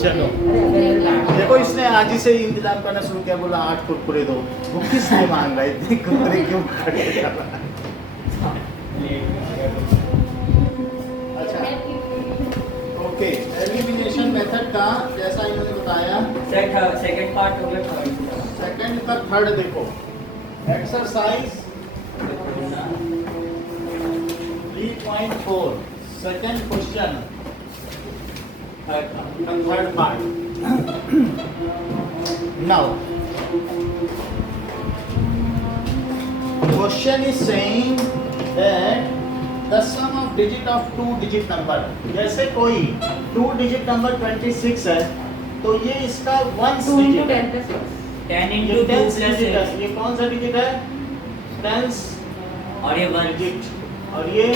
चलो देखो, इसने आज ही से ही इंतजार करना शुरू किया, बोला 8 कुरकुरे दो। वो किस लिए मांग रहा है, इतने कुरकुरे क्यों खड़े कर रहा है? अच्छा, ओके, एलिमिनेशन मेथड का जैसा इन्होंने बताया, सेकंड पार्ट हो गया, सेकंड का थर्ड देखो, exercise 3.4 second question, third part. Now, question is saying that the sum of digit of 2-digit number. जैसे कोई 2-digit number 26 है, तो ये इसका 1s digit है। 10 ये into 2 10s plus digit है। 6 ये कौन सा digit है? 10s और ये 1 digit, और ये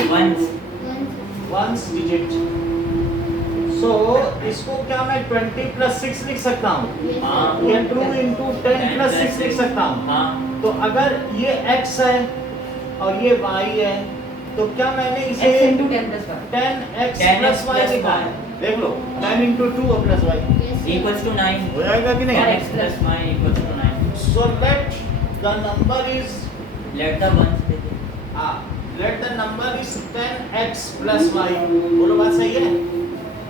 1s digit। So, इसको क्या मैं 20 plus 6 लिख सकता हूँ? ये 2 into 10 plus 6 लिख सकता हूँ। हाँ, तो अगर ये x है और ये y है, तो क्या मैंने इसे 10x plus y लिखा है? देख लो, 10 into 2 plus y equals to 9 हो जाएगा कि और नहीं? x plus y equals to 9. So let the number is Let the ones be there. let the number is 10x plus y। बोलो बात सही है?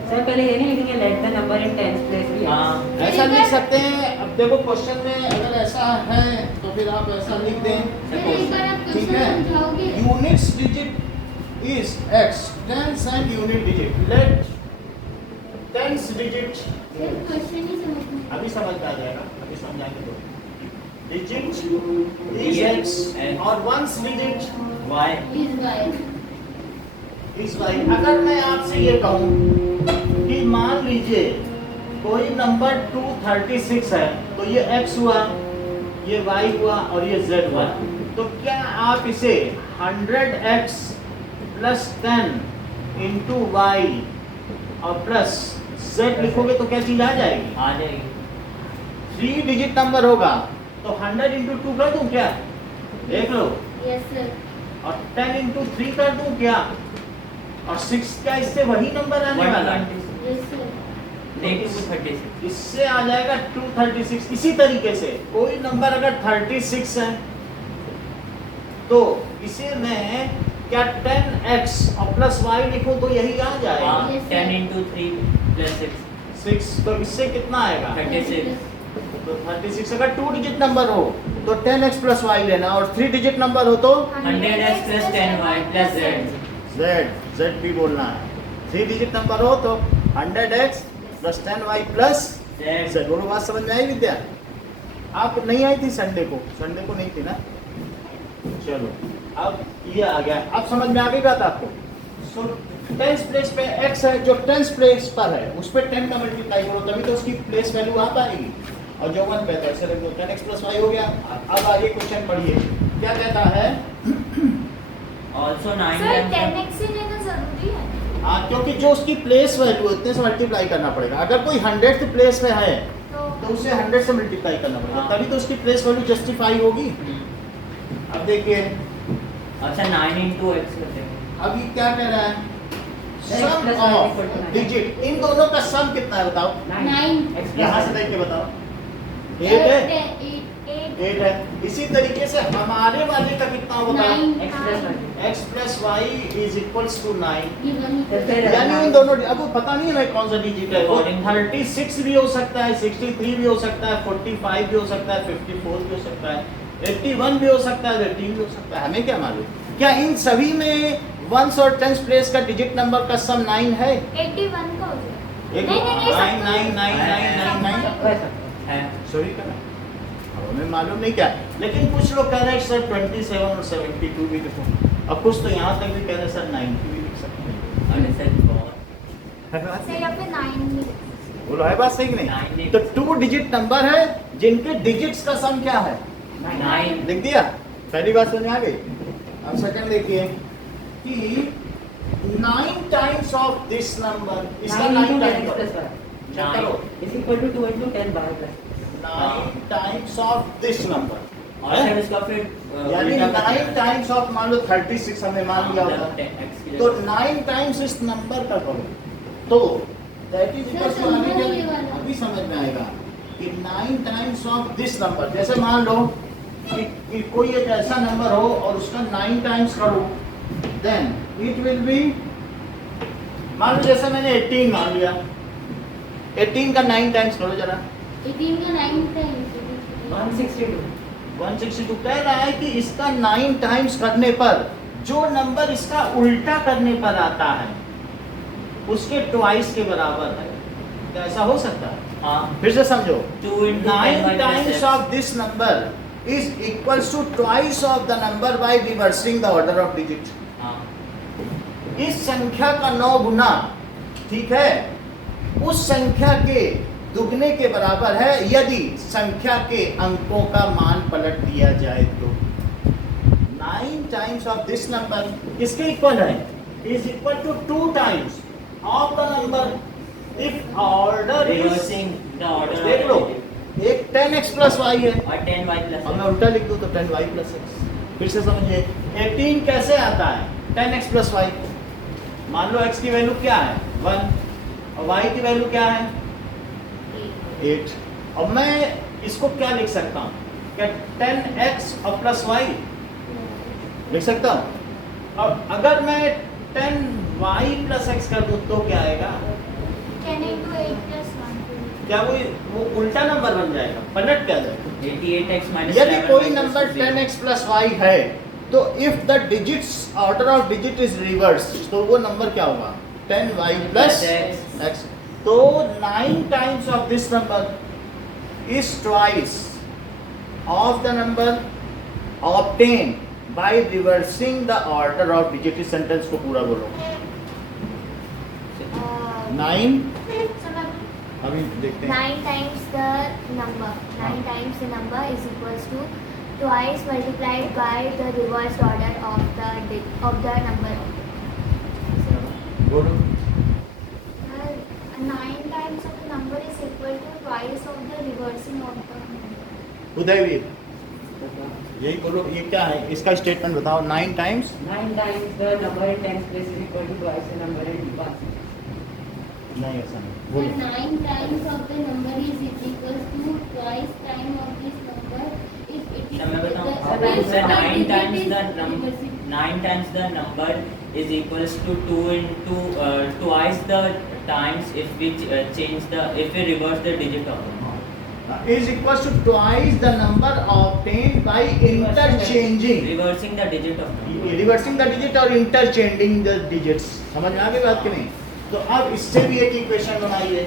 सर पहले ये नहीं लिखेंगे late the number in tens place भी है। हाँ, ऐसा लिख सकते हैं। अब देखो क्वेश्चन में अगर ऐसा है तो फिर आप ऐसा लिख दें, ठीक है? Units digit is x, tens and unit digit, let tens digit, अभी समझ में आ जाएगा, अभी समझाएंगे तो। डिजिट इज x और ones digit y is y। अगर मैं आपसे ये कहूँ कि मान लीजिए कोई नंबर 236 है, तो ये x हुआ, ये y हुआ और ये z हुआ, तो क्या आप इसे 100x प्लस 10 इंटू y और प्लस z लिखोगे तो क्या चीज आ जाएगी? आ जाएगी। 3 डिजिट नंबर होगा, तो 100 इंटू 2 कर दूं क्या? देख लो, और 10 इंटू 3 कर दूं क्या? और 6 क्या इससे वही नंबर आने वाला है? 236 इससे आ जाएगा 236। इसी तरीके से कोई नंबर अगर 36 है, तो इसे मैं क्या 10x और प्लस y लिखूं तो यही आ जाएगा 10 into 3 plus 6 6। तो इससे कितना आएगा? 36। तो 36 अगर 2 डिजिट नंबर हो तो 10x प्लस y लेना, और 3 डिजिट नंबर हो तो 100x plus 10y plus z. z भी बोलना है। 3 डिजिट नंबर हो तो 100x plus 10y plus z. z। बोलो बात समझ में आई विद्या? आप नहीं आई थी संडे को नहीं थी ना? चलो अब ये आ गया, अब समझ में आ गई बात आपको? सो टेंस प्लेस पे x है, जो टेंस प्लेस पर है उस पे 10 का मल्टीप्लाई करो, तभी तो उसकी प्लेस वैल्यू आ पाएगी। और जो 1 पे तो ऐसे रख दो, 10x प्लस y हो गया। अब आगे क्वेश्चन पढ़िए, क्या कहता है? Also 9 सर times 10x से लेना जरूरी है? हाँ, क्योंकि जो उसकी प्लेस वैल्यू है उतने से मल्टीप्लाई करना पड़ेगा। अगर कोई 100th प्लेस में है तो उसे 100 से मल्टीप्लाई करना पड़ेगा, हाँ। तभी तो उसकी प्लेस वैल्यू जस्टिफाई होगी। अब देखिए, अच्छा 9 into x करते हैं। अब ये क्या कह रहा है? X sum plus y of equal to 9। Digit, इन दोनों का सम कितना है बताओ? 9 यहाँ से देख के बताओ। 8 है, 8 है। इसी तरीके से हमारे वाले का कितना होगा? x plus y। x plus y is equals to 9। फिर यानी इन दोनों, अब वो पता नहीं है मैं कौन सा डिजिट है, वो According- 36 भी हो सकता है, 63 भी हो सकता है, 45 भी हो सकता है, 54 भी हो सकता है, 81 भी हो सकता है, 18 भी हो सकता है, हमें क्या मालूम? क्या इन सभी में वंस और टेंस प्लेस का डिजिट नंबर का सम 9 है? 81 का हो जाएगा। एक नहीं, 9 है। सॉरी करना, अब हमें मालूम नहीं क्या, लेकिन कुछ लोग कह रहे हैं सर 27 और 72 भी लिखो, अब कुछ तो यहाँ तक भी कह रहे हैं सर 90 भी लिख सकते हैं। अरे सर बहुत सर यहाँ पे 9 में बोलो है बात सही कि नहीं? 9 तो 2 डिजिट नंबर है जिनके डिजिट्स का सम क्या है? 9 लिख दिया, पहली बात समझ में आ गई। अब सेकंड देखिए कि 9 टाइम्स ऑफ दिस नंबर, इसका 9 9 टाइम्स plus y चेक करो, is equal to 2 into 10 bar plus 9 times of this number, और सर इसका फिर यानी उल्टा करना 9 है। टाइम्स ऑफ, मान लो 36 हमने मान लिया मतलब होता, 10x के लिए। तो 9 टाइम्स इस नंबर का करो तो that is equal to number है ये वाला। अभी समझ में आएगा कि 9 टाइम्स ऑफ दिस नंबर, जैसे मान लो कि कोई एक ऐसा नंबर हो और उसका 9 टाइम्स करो, देन इट विल बी, मान लो जैसे मैंने 18 मान लिया, 18 का 9 टाइम्स करो जरा। 18 का 9 टाइम्स 162. 162 कह रहा है कि इसका 9 टाइम्स करने पर जो नंबर इसका उल्टा करने पर आता है उसके ट्वाइस के बराबर है। क्या ऐसा हो सकता है? हाँ, फिर से समझो, 2 into 10 9 by times plus of this number is equals to twice of the number by reversing the order of digit. हाँ, इस संख्या का 9 गुना, ठीक है, उस संख्या के दुगने के बराबर है यदि संख्या के अंकों का मान पलट दिया जाए तो। 9 times of this number किसके इक्वल है? is equal to 2 times of the number if order is, reversing the order of देख लो, digit. एक 10x प्लस y है और 10y plus और मैं x. उल्टा लिख दूं तो 10y प्लस x। फिर से समझिए, 18 कैसे आता है? 10x plus y। मान लो x की वैल्यू क्या है? 1 और y की वैल्यू क्या है? 8। अब मैं इसको क्या लिख सकता हूँ? क्या 10x और प्लस y लिख सकता हूँ? अब अगर मैं 10y प्लस x कर दूं तो क्या आएगा? 10 into 8 plus 1. क्या वो उल्टा नंबर बन जाएगा, पलट क्या जाएगा? 88x minus यदि 11y कोई equals number to 0. 10x plus y है तो if the digits order of digit is reverse तो वो नंबर क्या होगा? 10y plus Plus x। तो 9 times of this number is twice of the number obtain by reversing the order of digit. इस sentence को पूरा बोलो। 9 अभी देखते हैं। 9 times the number. 9 times the number is equals to twice multiplied by the reversed order of the number. बोलो। 9 times of the number is equal to twice of the reversing of the number. Udayveer यही बोलो, ये क्या है? इसका statement बताओ। 9 times 9 times the number in tens place is equal to twice the number in ones. नहीं, ऐसा नहीं The बोलो। 9 times of the number is equals to twice time of this number if it is अच्छा, मैं बताऊं? the Sir, 9 digit times is the number, reversing. 9 times the number is equals to 2 into twice the times if we change the, if we reverse the digit of them. is equals to twice the number obtained by interchanging, Reversing the digit of number. reversing the digit और interchanging the digits। समझ में आ गई बात कि नहीं? तो अब इससे भी एक इक्वेशन बनाइए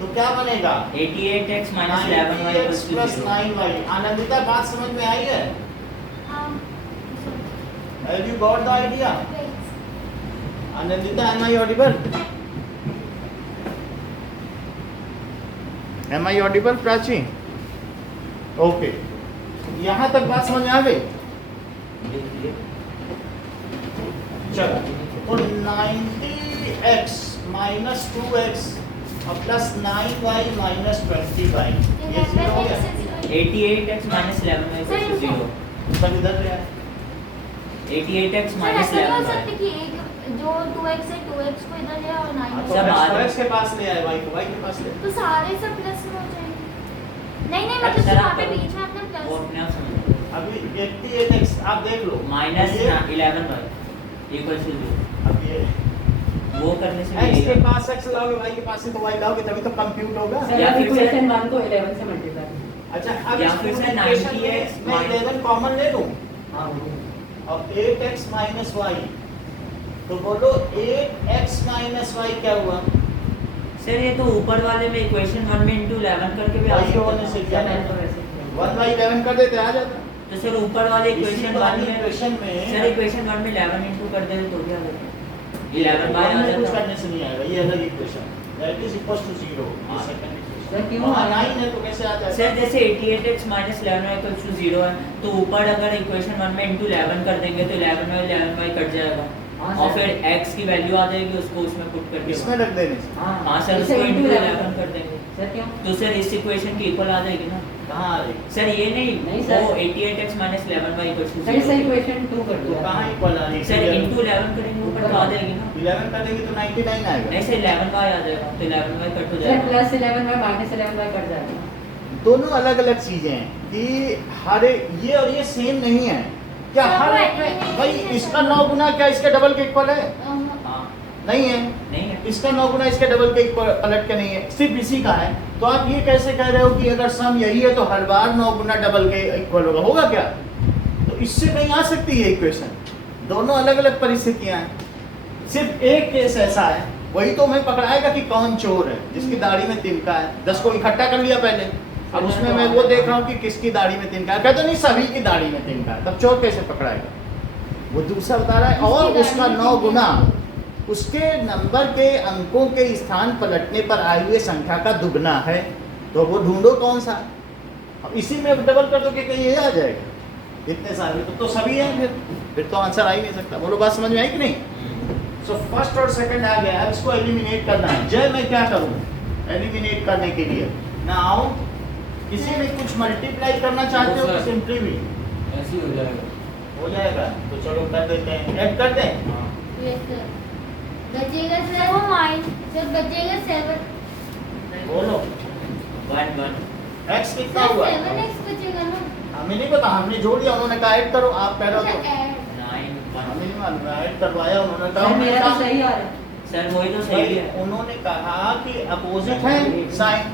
तो क्या बनेगा? 88x minus 11y 9x equals to plus 0. 9y। Anandita बात समझ में आई है? Sorry. Have you got the idea? Wait. Anandita, am I audible? Am I audible, Prachi? Okay, यहाँ तक बात समझ में आ गई? चलो, तो 90x माइनस 2x और प्लस 9y माइनस 20y ये जीरो हो गया। 88x minus 11y equals to 0. सब इधर ले आए। 88x सर minus ऐसा नहीं हो 11y. सकता कि एक जो 2x है 2x को इधर ले और 9 तो सब आ रहे x के पास ले आए, y को y के पास ले। तो सारे सब प्लस में हो जाएंगे। नहीं नहीं मतलब अच्छा, कि वहाँ पे आप- बीच में अपना वो प्लस अपने आप समझ अभी 88x आप देख लो। माइनस ये- 11y equals to 0. अब ये वो करने से x के भी पास x लाओगे, y के पास से तो y लाओगे तभी तो कंप्यूट होगा। सर या आप फिर से- equation 1 को 11 से मल्टीप्लाई। अच्छा, अब या इस फिर से पूरी 90 equation में है, मैं 11 कॉमन ले लूं हाँ और 8x माइनस y, तो बोलो 8x माइनस y क्या हुआ? सर ये तो ऊपर वाले में इक्वेशन 1 में into 11 करके भी आ y होने से सकता क्या मैंने तो है? वैसे किया। 1/11 कर देते आ जाता। तो सर ऊपर वाले इसी इक्वेशन 1 वाली में इक्वेशन में सर इक्वेशन 1 में 11 into कर देते तो क्या आ जाता? 11 बाय आ में कुछ जाता। करने से नहीं आएगा, ये अलग equation that is equals to 0। ये सेकंड सर इक्वेशन क्यों वहां आया? 9 है तो कैसे आ जाएगा? सर जैसे 88x minus 11y equals to 0 है तो ऊपर अगर इक्वेशन 1 में into 11 कर देंगे तो 11y कट जाएगा हाँ, और सर। फिर x की वैल्यू आ जाएगी उसको उसमें पुट करके इसमें रख देने से हाँ सर इसे उसको into into 11 11 कर देंगे सर क्यों? तो सर इस इक्वेशन की इक्वल आ जाएगी ना। कहाँ आ रही? सर ये नहीं नहीं सर। वो 88x minus 11y equal to sir इसे इक्वेशन 2 कर तो दो। कहाँ इक्वल आ रही? सर इनटू 11 करेंगे ऊपर तो आ जाएगी ना। 11 कर देंगे तो 99 आएगा। नहीं सर 11y आ जाएगा तो 11y कट हो सर जाएगा। Plus 11y minus 11y cut जाएगा। दोनों अलग अलग चीजें हैं कि हर ये और ये सेम नहीं है क्या? सब हर नहीं भाई है, इसका सब। 9 गुना क्या इसके डबल के इक्वल है? हाँ नहीं है। नहीं है। इसका 9 गुना इसके डबल के इक्वल पलट के नहीं है, सिर्फ इसी का है। तो आप ये कैसे कह रहे हो कि अगर सम यही है तो हर बार 9 गुना डबल के इक्वल होगा क्या? तो इससे कहीं आ सकती है इक्वेशन। दोनों अलग अलग परिस्थितियां हैं। सिर्फ एक केस ऐसा है, वही तो हमें पकड़ाएगा कि कौन चोर है, जिसकी दाढ़ी में तिनका है। 10 को इकट्ठा कर लिया पहले, अब उसमें मैं वो देख रहा हूँ कि किसकी दाढ़ी में तिनका है। कहते नहीं सभी की दाढ़ी में तिनका है, तब चोर कैसे पकड़ाएगा? वो दूसरा बता रहा है और उसका 9 गुना उसके नंबर के अंकों के स्थान पलटने पर आई हुई संख्या का दुगना है। तो वो ढूंढो कौन सा। अब इसी में डबल कर दो कि कहीं ये आ जाएगा। इतने सारे तो सभी हैं, फिर तो आंसर आ ही नहीं सकता। बोलो बात समझ में आई कि नहीं? सो फर्स्ट और सेकंड आ गया, अब इसको एलिमिनेट करना है। जय मैं क्या करूं एलिमिनेट करने के लिए? नाउ किसी में कुछ मल्टीप्लाई करना चाहते हो तो सिंपली भी ऐसे हो जाएगा। हो जाएगा। तो चलो कर देते हैं, ऐड कर दें। Yes sir. बचेगा सर सेवन माइन सर बचेगा 7 बोलो 1 1 x कितना सर हुआ? 7x बचेगा ना। हमें नहीं पता, हमने जोड़ दिया, उन्होंने कहा ऐड करो। आप कह रहे हो तो 9 हमें 1 नहीं मालूम, ऐड करवाया उन्होंने सर कहा। मेरा तो सही आ रहा है। सर वही तो सही भाई, है। उन्होंने कहा कि अपोजिट है साइन,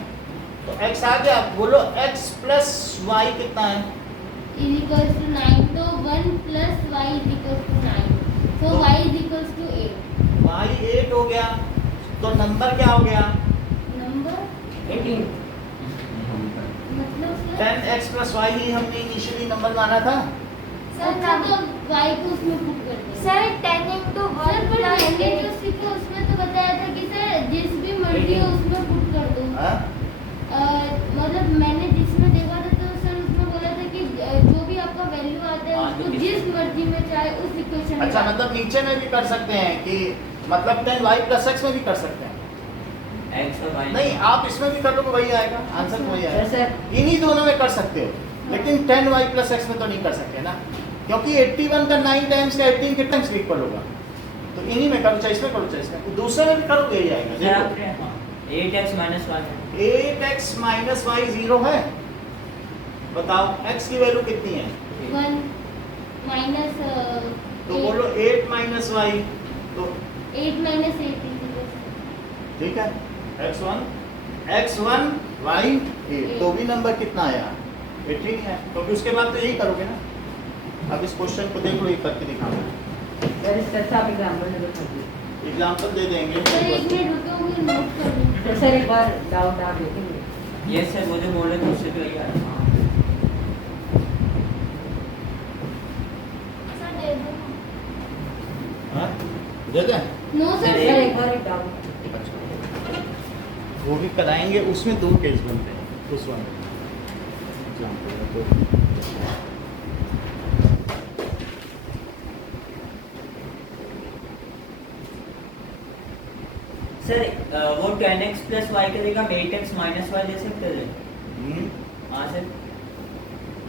तो x आ गया। बोलो x प्लस y कितना है? इज इक्वल्स टू 9 तो 1 plus y is equals to 9 so तो- y is equals to 8 y 8 हो गया, तो नंबर क्या हो गया? नंबर 18 मतलब सर 10x प्लस y ही हमने इनिशियली नंबर माना था। सर तो y को उसमें पुट कर दें सर 10 into 1 सर पर plus मैंने 8 जो सीखा उसमें तो बताया था कि सर जिस भी मर्जी हो उसमें पुट कर दो हाँ? मतलब मैंने जिसमें देखा था तो सर उसमें बोला था कि जो भी आपका वैल्यू आता है हाँ, उसको तो किसी- जिस मर्जी में चाहे उस इक्वेशन अच्छा, मतलब नीचे में भी कर सकते हैं कि मतलब 10y प्लस x में भी कर सकते हैं। x और y नहीं, आप इसमें भी कर लो तो वही आएगा, आंसर तो वही सर आएगा। सर इन्हीं दोनों में कर सकते हो, लेकिन 10y प्लस x में तो नहीं कर सकते ना, क्योंकि 81 का 9 टाइम्स का 18 के टाइम्स इक्वल होगा। तो इन्हीं में करो, चाहे इसमें करो चाहे इसमें, दूसरे में भी करो यही आएगा। सर देखो, आपने हाँ 8x minus 1 8x minus y 0 है। बताओ x की वैल्यू कितनी है? 1 माइनस तो बोलो 8 माइनस y, तो 8 माइनस 8 ठीक है। x1 y 8, तो भी नंबर कितना आया? 18 है, क्योंकि उसके बाद तो यही करोगे ना। अब इस क्वेश्चन को देख लो, ये करके दिखाओ। सर इसका अच्छा आप एग्जांपल दे दो। एग्जाम्पल दे देंगे। सर 1 मिनट रुके नोट कर लूँ तो सर एक बार डाउट आप देखेंगे। यस सर वो जो बोल रहे थे उससे तो यही आ रहा है। सर दे दो। हाँ? दे दें? नो सर, सर सर एक बार एक डाउट। अच्छा, वो भी कराएंगे, उसमें 2 केस बनते हैं उस वाले एग्जाम्पल में। तो सर वो 10x प्लस y की जगह 8x माइनस y ले सकते थे। हाँ सर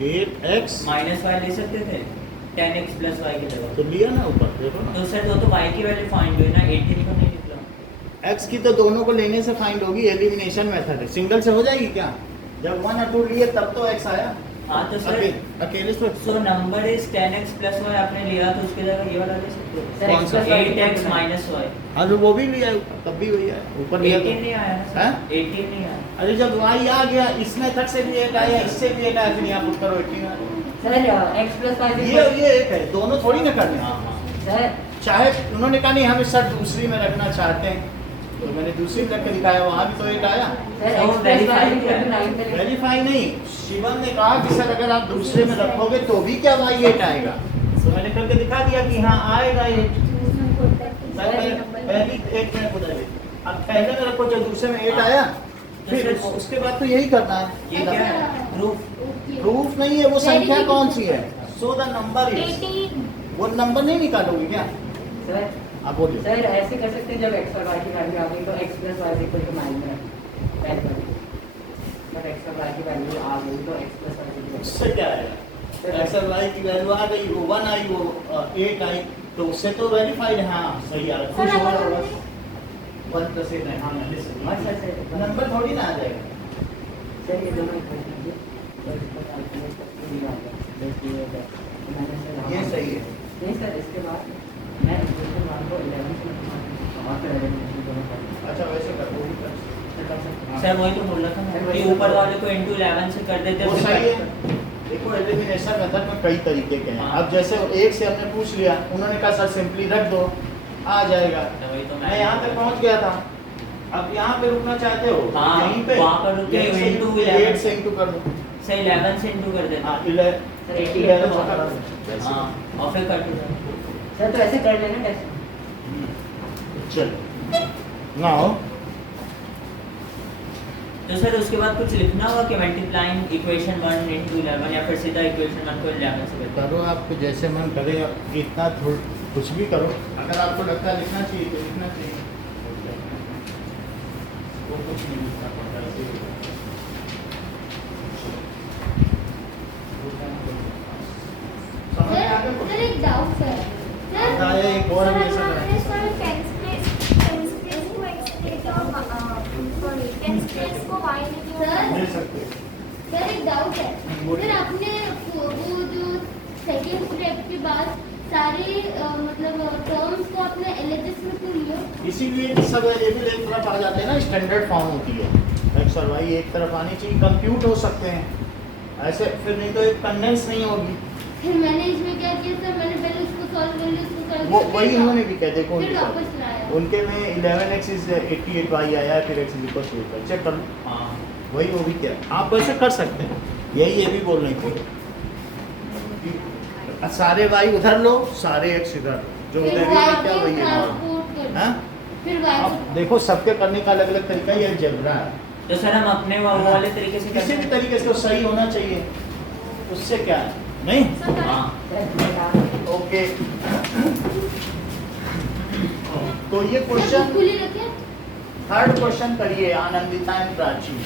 8x माइनस y ले सकते थे 10x प्लस y की जगह। तो लिया ना ऊपर, देखो ना। तो सर वो तो y की वैल्यू फाइंड हुई ना, 18 को नहीं निकला। x की तो दोनों को लेने से फाइंड होगी, एलिमिनेशन मेथड है। सिंगल से हो जाएगी क्या? जब 1 और 2 लिए तब तो x आया। हाँ तो सर अकेले से so number is 10x plus y आपने लिया तो उसकी जगह ये वाला ले सकते सर, हो कौन सा? 8x minus y। हाँ तो वो भी लिया ऊपर, तब भी वही आया। ऊपर लिया 18 तो नहीं आया ना हैं? सर 18 नहीं आया। अरे जब y आ गया, इस मेथड से भी एक आया, इससे भी एक आया, फिर यहाँ पुट करो 18 आ गया। सर x प्लस y ये एक है, दोनों थोड़ी ना करने हैं। हाँ हाँ सर चाहे उन्होंने कहा नहीं हम सर दूसरी में रखना चाहते हैं, तो मैंने दूसरी में रख के दिखाया, वहाँ भी तो एक आया। Sir So, x plus y verify equal to 9 करें। वेरीफाई नहीं, शिवम ने कहा कि सर अगर आप दूसरे में रखोगे तो भी क्या y 8 आएगा। तो मैंने करके दिखा दिया कि हाँ आएगा ये। पहली एक मिनट उधर है। अब पहले में रखो जो दूसरे में 8 आया, फिर उसके बाद तो यही करना है। ये क्या है प्रूफ? प्रूफ नहीं है, वो संख्या कौन सी है? सो द नंबर इज, 18 वो नंबर नहीं निकालोगे क्या? सर आप बोलिए। सर ऐसे कर सकते हैं जब x और y की वैल्यू आ गई तो x plus y equal to 9 में पहले जब x और y की वैल्यू आ गई तो x प्लस y की उससे क्या आएगा? एक्स और वाई की वैल्यू आ गई, वो 1 आई, वो 8 आई, तो उससे तो वेरीफाइड है। हाँ सही आ रहा है, खुश हो रहा होगा। 1 प्लस 8 है, हाँ मैंने सही। अच्छा नंबर थोड़ी ना आ जाएगा। चलिए दोनों इक्वल कीजिए तो इसको कैलकुलेट करके ये आ गया बस ये हो गया। तो मैंने सर ये सही है। नहीं सर, इसके बाद मैं इक्वेशन 1 को 11 से और फिर एलिमिनेशन दोनों कर अच्छा वैसे कर, वो भी कर। सर वही तो बोल रहा था मैं कि ऊपर वाले को into 11 से कर देते वो फिर सही है। देखो एलिमिनेशन मेथड में कई तरीके के हैं। हाँ। अब जैसे एक से हमने पूछ लिया, उन्होंने कहा सर सिंपली रख दो, आ जाएगा। वही तो मैं यहाँ तक पहुँच गया था, अब यहाँ पे रुकना चाहते हो? हाँ, यहीं पे वहाँ पर रुक के यहीं से into 8 से इंटू कर दो। सर 11 से into कर देते हाँ सर 11 88 से कर दो। हाँ और फिर कट हो जाए। सर तो ऐसे कर लेना टेस्ट। चलो नाउ तो सर उसके बाद कुछ लिखना होगा कि मल्टीप्लाइंग इक्वेशन 1 into 11 या फिर सीधा इक्वेशन 1 को 11 से कर करो, आपको जैसे मन करे, आप इतना कुछ भी करो। अगर आपको लगता है लिखना चाहिए तो लिखना चाहिए, वो कुछ नहीं लिखना पड़ता है। समझ में आ गया कुछ? सर एक डाउट है आता है एक और भी ऐसा है। मिल सकते हैं। सर एक डाउट है बोलिए। सर आपने वो जो सेकंड स्टेप के बाद सारे मतलब टर्म्स को आपने एलएचएस में क्यों लिया? इसीलिए कि सब वेरिएबल एक तरफ आ जाते हैं ना, स्टैंडर्ड फॉर्म होती है। एक्स और वाई एक तरफ आनी चाहिए, कंप्यूट हो सकते हैं ऐसे, फिर नहीं तो एक कंडेंस नहीं होगी। फिर मैंने इसमें क्या किया सर, मैंने पहले उसको सॉल्व कर लिया, उसको सॉल्व वो वही उन्होंने भी कह, देखो फिर वापस लाया। उनके में 11x is 88y आया है, फिर x is equal to 8y, check कर लो। हाँ वही वो भी क्या, आप वैसे कर सकते हैं। यही ये भी बोल रही थी कि सारे y उधर लो, सारे x इधर, जो फिर उधर y है क्या को वही है। ट्रांसपोर्ट कर हाँ? फिर y अब देखो सबके करने का अलग अलग तरीका, ये अलजेब्रा है। तो सर हम अपने वो वाले तरीके से किसी भी करते तरीके से तो सही होना चाहिए, उससे क्या है, नहीं? हैं। हाँ ओके तो ये सर क्वेश्चन खुली रखे। थर्ड क्वेश्चन करिए, आनंदिता एंड प्राची।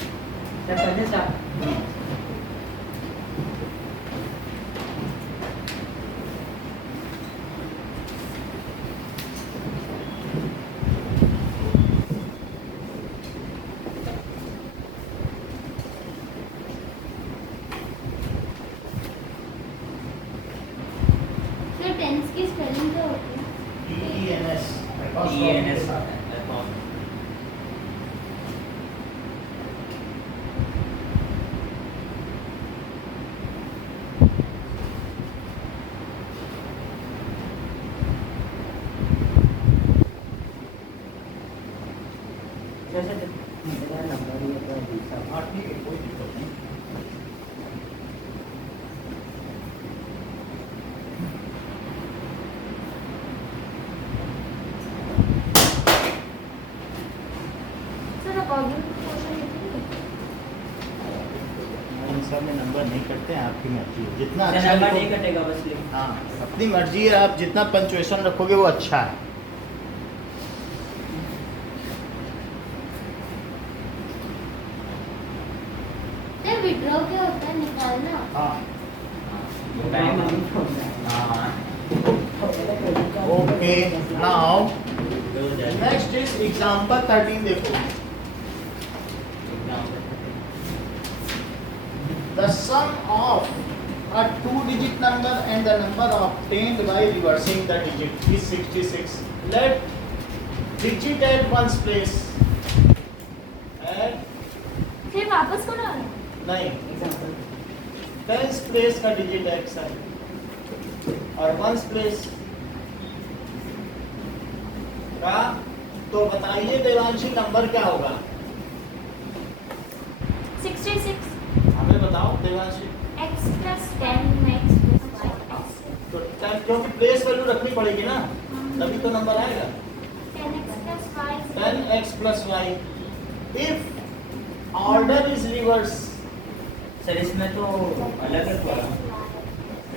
सर पहले स्टार्ट सर टेंस की स्पेलिंग क्या होती है? ENS ENS जैसे मेरा नंबर ये तो दूसरा हाँ ठीक है, कोई दिक्कत नहीं। सर अकॉर्डिंग टू क्वेश्चन लिखेंगे। इन सब में नंबर नहीं करते हैं, आपकी मर्जी है, जितना सर अच्छा नंबर लिखो- नहीं कटेगा बस लिख। हाँ अपनी मर्जी है, आप जितना पंचुएशन रखोगे वो अच्छा है। सर विड्रॉ क्या होता है? निकालना। हाँ बैंक हाँ ओके नाउ हो जाएगा। नेक्स्ट इज एग्जांपल 13 देखो। The sum of a two-digit number and the number obtained by reversing the digit is 66. Let digit at one's place. At फिर वापस करो ना। नहीं, एग्जांपल tens place का digit x है और ones place का, तो बताइए देवांशी नंबर क्या होगा? 66 हमें बताओ Devanshi. x plus 10 x plus y x तो 10 क्योंकि प्लेस वैल्यू रखनी पड़ेगी ना, तभी तो नंबर आएगा। 10x plus y 10x plus y. If order is reverse, sir इसमें तो अलग है थोड़ा,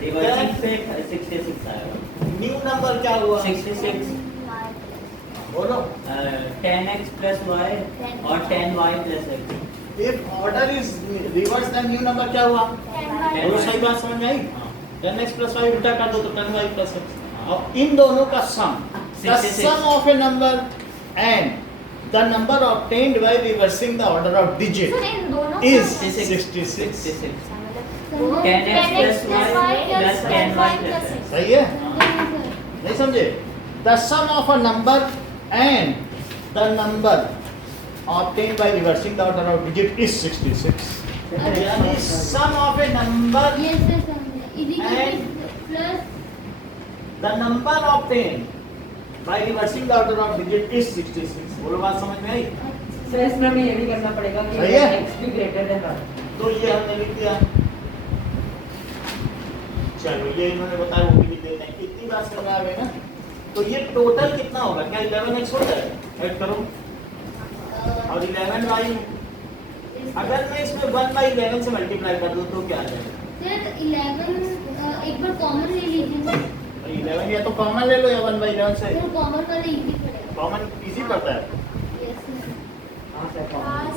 रिवर्सिंग से 66 आएगा। न्यू नंबर क्या हुआ? 66 बोलो 10x plus y और 10y plus x. If order is reverse then new number क्या हुआ? 10y बोलो सही बात समझ में आई? हाँ. 10x plus y उल्टा कर दो तो 10y plus x. अब इन दोनों का सम, the 66. sum of a number and the number obtained by reversing the order of digit sir इन दोनों is का 66. 66. समझ- 10x plus y plus 10y plus x. सही है? सर, नहीं समझे? The sum of a number and the number obtained by reversing the order of digit is 66. यानी sum of a number ये सर समझे. And- plus the number obtained by reversing the order of digit is 66. बोलो बात समझ में आई? Sir इसमें हमें ये भी करना पड़ेगा कि सही है? x भी ग्रेटर देन y. तो ये हमने लिख दिया. चलो ये इन्होंने बताया वो भी लिख देते हैं. इतनी बात समझ में आ गई ना? तो ये टोटल कितना होगा? क्या 11x हो जाएगा? ऐड करो. और 11y अगर मैं इसमें 1/11 से मल्टीप्लाई कर दूं तो क्या आ जाएगा? सर 11 एक बार कॉमन ले लीजिए. 11 या तो कॉमन ले लो या 1/11 से. सर कॉमन वाला इजी पड़ेगा. कॉमन इजी पड़ता है. Yes sir. हाँ sir common.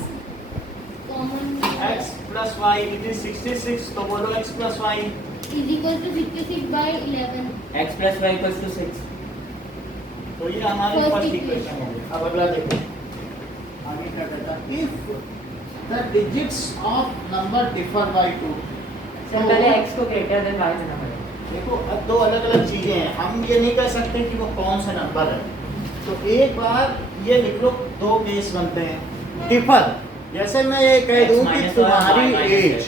Common x plus y it is 66. तो बोलो x plus y. Is equal to 66/11. x plus y equals to 6. तो ये हमारी First फर्स्ट equation. इक्वेशन हो गई. अब अगला देखो. आगे क्या कहता है? If the digits of number differ by 2. Sir पहले x को ग्रेटर देन y देना पड़ेगा. देखो अब दो अलग अलग चीजें हैं. हम ये नहीं कह सकते कि वो कौन सा नंबर है. तो एक बार ये लिख लो. दो केस बनते हैं. डिफर जैसे मैं ये कह X दूं कि minus तुम्हारी y minus एज x.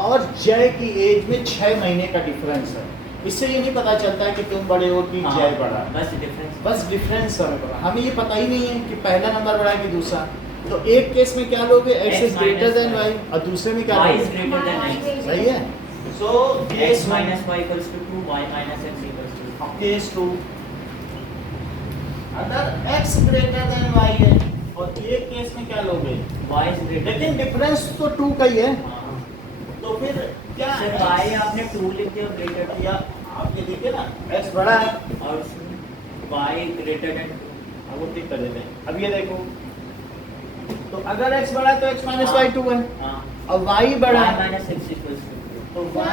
और जय की एज में 6 महीने का डिफरेंस है. इससे ये नहीं पता चलता है कि तुम बड़े हो कि हाँ, जय बड़ा है. बस डिफरेंस. बस डिफरेंस हमें पता. हमें ये पता ही नहीं है कि पहला नंबर बड़ा है कि दूसरा. तो एक केस में क्या लोगे? x X is greater minus than y. y और दूसरे में क्या y is लोगे? greater than x. सही है. सो x case minus y equals to 2, y minus x equals to 2. Case 2 अगर x ग्रेटर देन y है और एक केस में क्या लोगे? y is greater लेकिन than डिफरेंस तो 2 का ही है. हाँ. तो फिर क्या सर y आपने 2 लिख दिया greater या आप ये देखिए ना x बड़ा है. और y greater than 2. अब वो टिक कर देते हैं. अब ये देखो. तो अगर x बड़ा है तो x minus y 2 है हाँ. और y बड़ा y है minus x equals to 2. तो सर y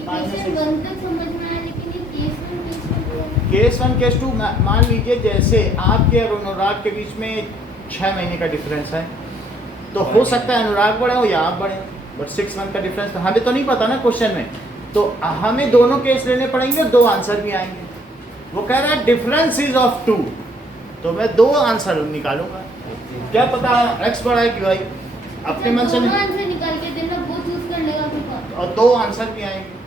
इक्वेशन 1 तक समझ में आया लेकिन ये केस केस 1 केस 2 1 केस 2 मान लीजिए जैसे आपके और अनुराग के बीच में 6 महीने का डिफरेंस है. तो हो सकता है अनुराग बड़े हो या आप बड़े. बट 6 मंथ का डिफरेंस तो हमें तो नहीं पता ना क्वेश्चन में. तो हमें दोनों केस लेने पड़ेंगे और दो आंसर भी आएंगे. वो कह रहा है डिफरेंस इज ऑफ 2. तो मैं दो आंसर निकालूंगा. क्या पता x बड़ा है कि y. अपने मन से दोनों नहीं. आंसर निकाल के देना वो चूज कर लेगा अपने पास. और दो आंसर भी आएंगे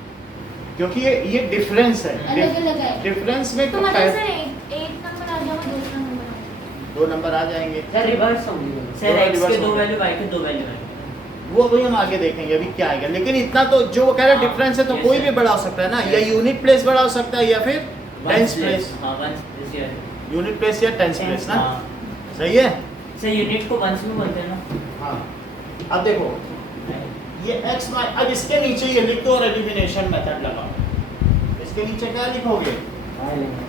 क्योंकि ये डिफरेंस है. अलग-अलग है. डिफरेंस में तो तो मतलब सर एक नंबर आ जाएगा दूसरा नंबर आ जाएगा. दो नंबर आ जाएंगे. सर रिवर्स होंगी दोनों. सर x reverse के दो हो गए. वैल्यू y के दो वैल्यू है. वो भी हम आगे देखेंगे अभी क्या आएगा. लेकिन इतना तो जो वो कह रहा है हाँ, डिफरेंस है तो yes, कोई sir. भी बड़ा हो सकता है ना. या यूनिट प्लेस बड़ा हो सकता है या फिर टेंस Ones प्लेस. place. हाँ, ones place या यूनिट प्लेस या टेंस प्लेस ना. हाँ. सही है. सर यूनिट को वंस में बोलते हैं ना. हाँ. अब देखो ये x अब इसके नीचे ये लिख दो और एलिमिनेशन मेथड लगाओ. इसके नीचे क्या लिखोगे? y लेंगे.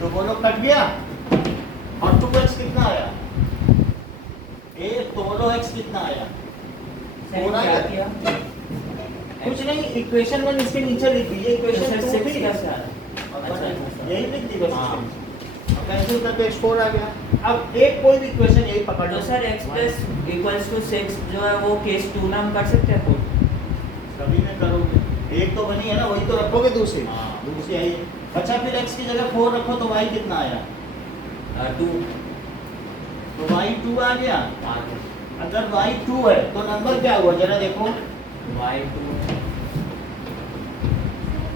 तो बोलो कट गया. और 2x कितना आया? एक तो बोलो x कितना आया? सर पूरा क्या है? किया? कुछ नहीं. इक्वेशन 1 इसके नीचे लिख दी. ये तो इक्वेशन सर 2 6 थी. कैसे आ रहा है? अच्छा. यही लिख दी बस. हाँ. कैंसिल करके x4 आ गया. अब एक कोई भी इक्वेशन यही पकड़ लो. तो sir x plus equals to 6 जो है वो केस 2 ना हम कर सकते हैं कोई. सभी में करोगे. एक तो बनी है ना वही तो रखोगे. दूसरी हाँ. दूसरी आई है. अच्छा फिर x की जगह 4 रखो तो y कितना आया? 2 तो y 2 आ गया. आ गया. अगर y 2 है तो नंबर क्या हुआ जरा देखो. y 2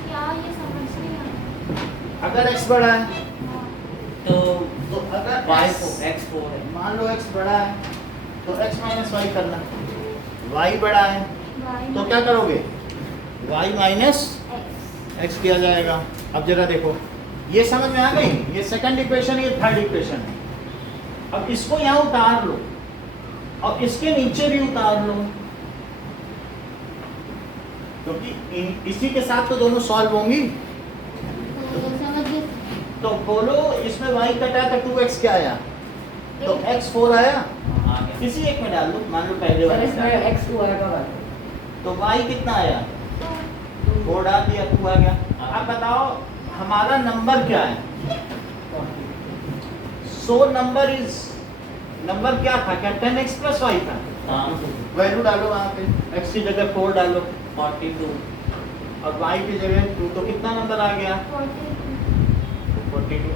क्या ये समझ नहीं आ रहा. अगर x बड़ा है तो तो अगर y x 4 x 4 है. मान लो x बड़ा है तो x माइनस y करना. y बड़ा है Y तो क्या करोगे? y minus X. x किया जाएगा. अब जरा देखो ये समझ में आ गई. ये सेकंड इक्वेशन ये थर्ड इक्वेशन है. अब इसको यहाँ उतार लो और इसके नीचे भी उतार लो क्योंकि इसी के साथ तो दोनों सॉल्व होंगी. तो समझ गए. तो बोलो इसमें y कटा तो 2x क्या आया? तो x 4 आया। आ गया। किसी एक में डाल दो, मान लो पहले सर वाले इसमें में। x2 आएगा भाई। तो y कितना आया? 4 डाल दिया, 2 आ गया। अब बताओ हमारा नंबर क्या है? सो नंबर क्या था? क्या 10x प्लस y था? हाँ, वैल्यू डालो वहाँ पे, x की जगह 4 डालो 42। और y की जगह 2, तो कितना नंबर आ गया? 42।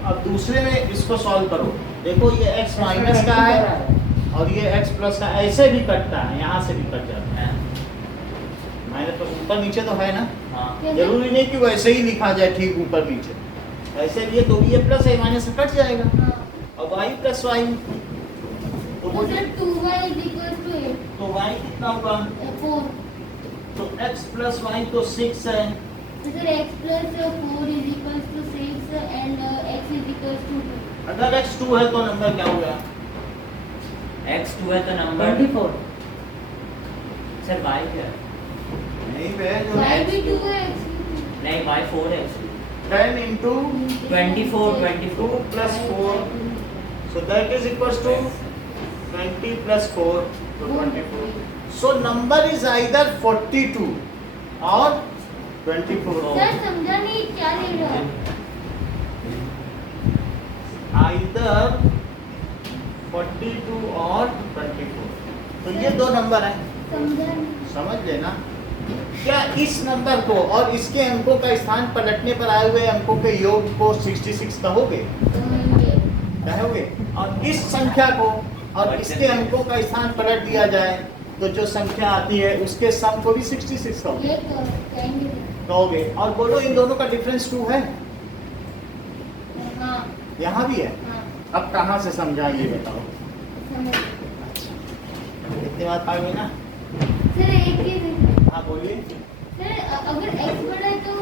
अब दूसरे में इसको सॉल्व करो, देखो ये x माइनस का है और ये x प्लस का, ऐसे भी कटता है, यहाँ से भी कट जाता है। माइनस प्लस ऊपर नीचे तो है ना, हाँ, जरूरी नहीं कि वैसे ही लिखा जाए ठीक ऊपर नीचे, ऐसे भी है तो भी ये प्लस है माइनस से कट जाएगा। अब y प्लस y तो तो बोलिए sir 2y is equal to 8, तो y कितना होगा? 4. तो x प्लस y तो 6 है। तो sir x plus 4 is equal to 6 and x is equal to 2. अगर x 2 है तो नंबर क्या हो गया? x2 है तो नंबर 24। सर y क्या है? नहीं बे, जो y x भी 2 है, x भी 2. नहीं, y4 है actually। 10 into 24 2 plus 4, so that is equals to 20 plus 4, so 24. So number is either 42 or 24. Sir समझा नहीं क्या ले रहा है? Either 42 और 24. तो ये दो नंबर हैं, समझा नहीं. समझ लेना। क्या इस नंबर को और इसके अंकों का स्थान पलटने पर आए हुए अंकों के योग को 66 कहोगे? कहोगे? और इस संख्या को और इसके अंकों का स्थान पलट दिया जाए तो जो संख्या आती है उसके सम को भी 66 कहोगे? ये कहेंगे. कहोगे। और बोलो इन दोनों का डिफरेंस 2 है, हाँ, यहाँ भी है। हाँ, अब कहाँ से समझा ये बताओ? समझ. इतनी बात आ गई ना? सर एक चीज है. हाँ बोलिए। सर अगर x बड़ा है तो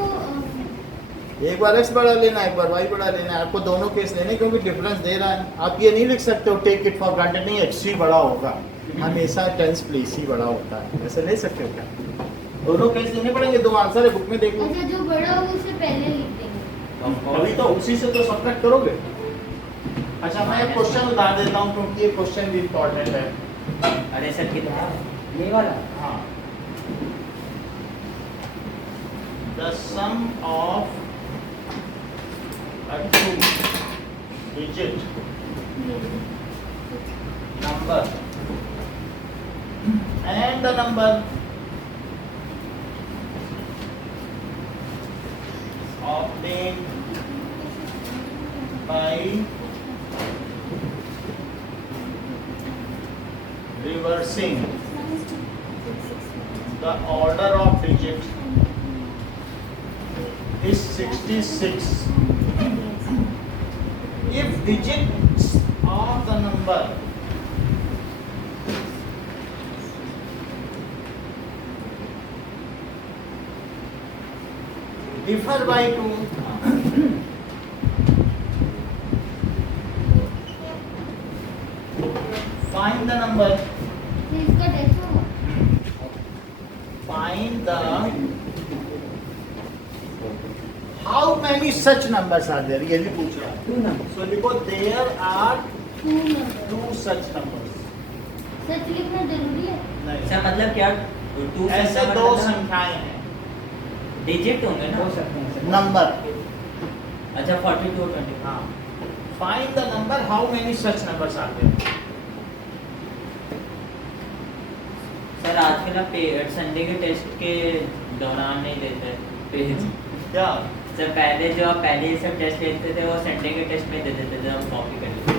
एक बार x बड़ा लेना है, एक बार y बड़ा लेना है, आपको दोनों केस लेने क्योंकि डिफरेंस दे रहा है। आप ये नहीं लिख सकते हो टेक इट फॉर ग्रांटेड, नहीं x ही बड़ा होगा, हमेशा टेंस प्लेस ही बड़ा होता है, ऐसे ले सकते हो क्या? दोनों केस लेने पड़ेंगे, दो आंसर है बुक में देख लो। अच्छा जो बड़ा हो उसे पहले लिख देंगे. अभी तो उसी से तो सब्ट्रैक्ट करोगे। अच्छा मैं एक क्वेश्चन उतार देता हूँ क्योंकि ये क्वेश्चन भी इम्पोर्टेंट है। अरे सर कितना है? ये वाला हाँ, the sum of a two-digit number and the number obtained by reversing the order of digit is 66 if digits of the number differ by 2 find the number तो इसका टेस्ट होगा. find the how many such numbers are there, ये भी पूछ रहा है। 2 number. So because there are 2 number. 2 such numbers। सच लिखना जरूरी है. नहीं, सर मतलब क्या? 2 ऐसे दो संख्याएं हैं, डिजिट होंगे ना? हो सकते हैं सर। नंबर। अच्छा 42 और 20। हाँ, find the number how many such numbers are there। Sir आजकल आप संडे के टेस्ट के दौरान नहीं देते पेज। क्या? सर पहले जो आप पहले ये सब टेस्ट लेते थे वो संडे के टेस्ट में दे देते थे, हम कॉपी कर लेते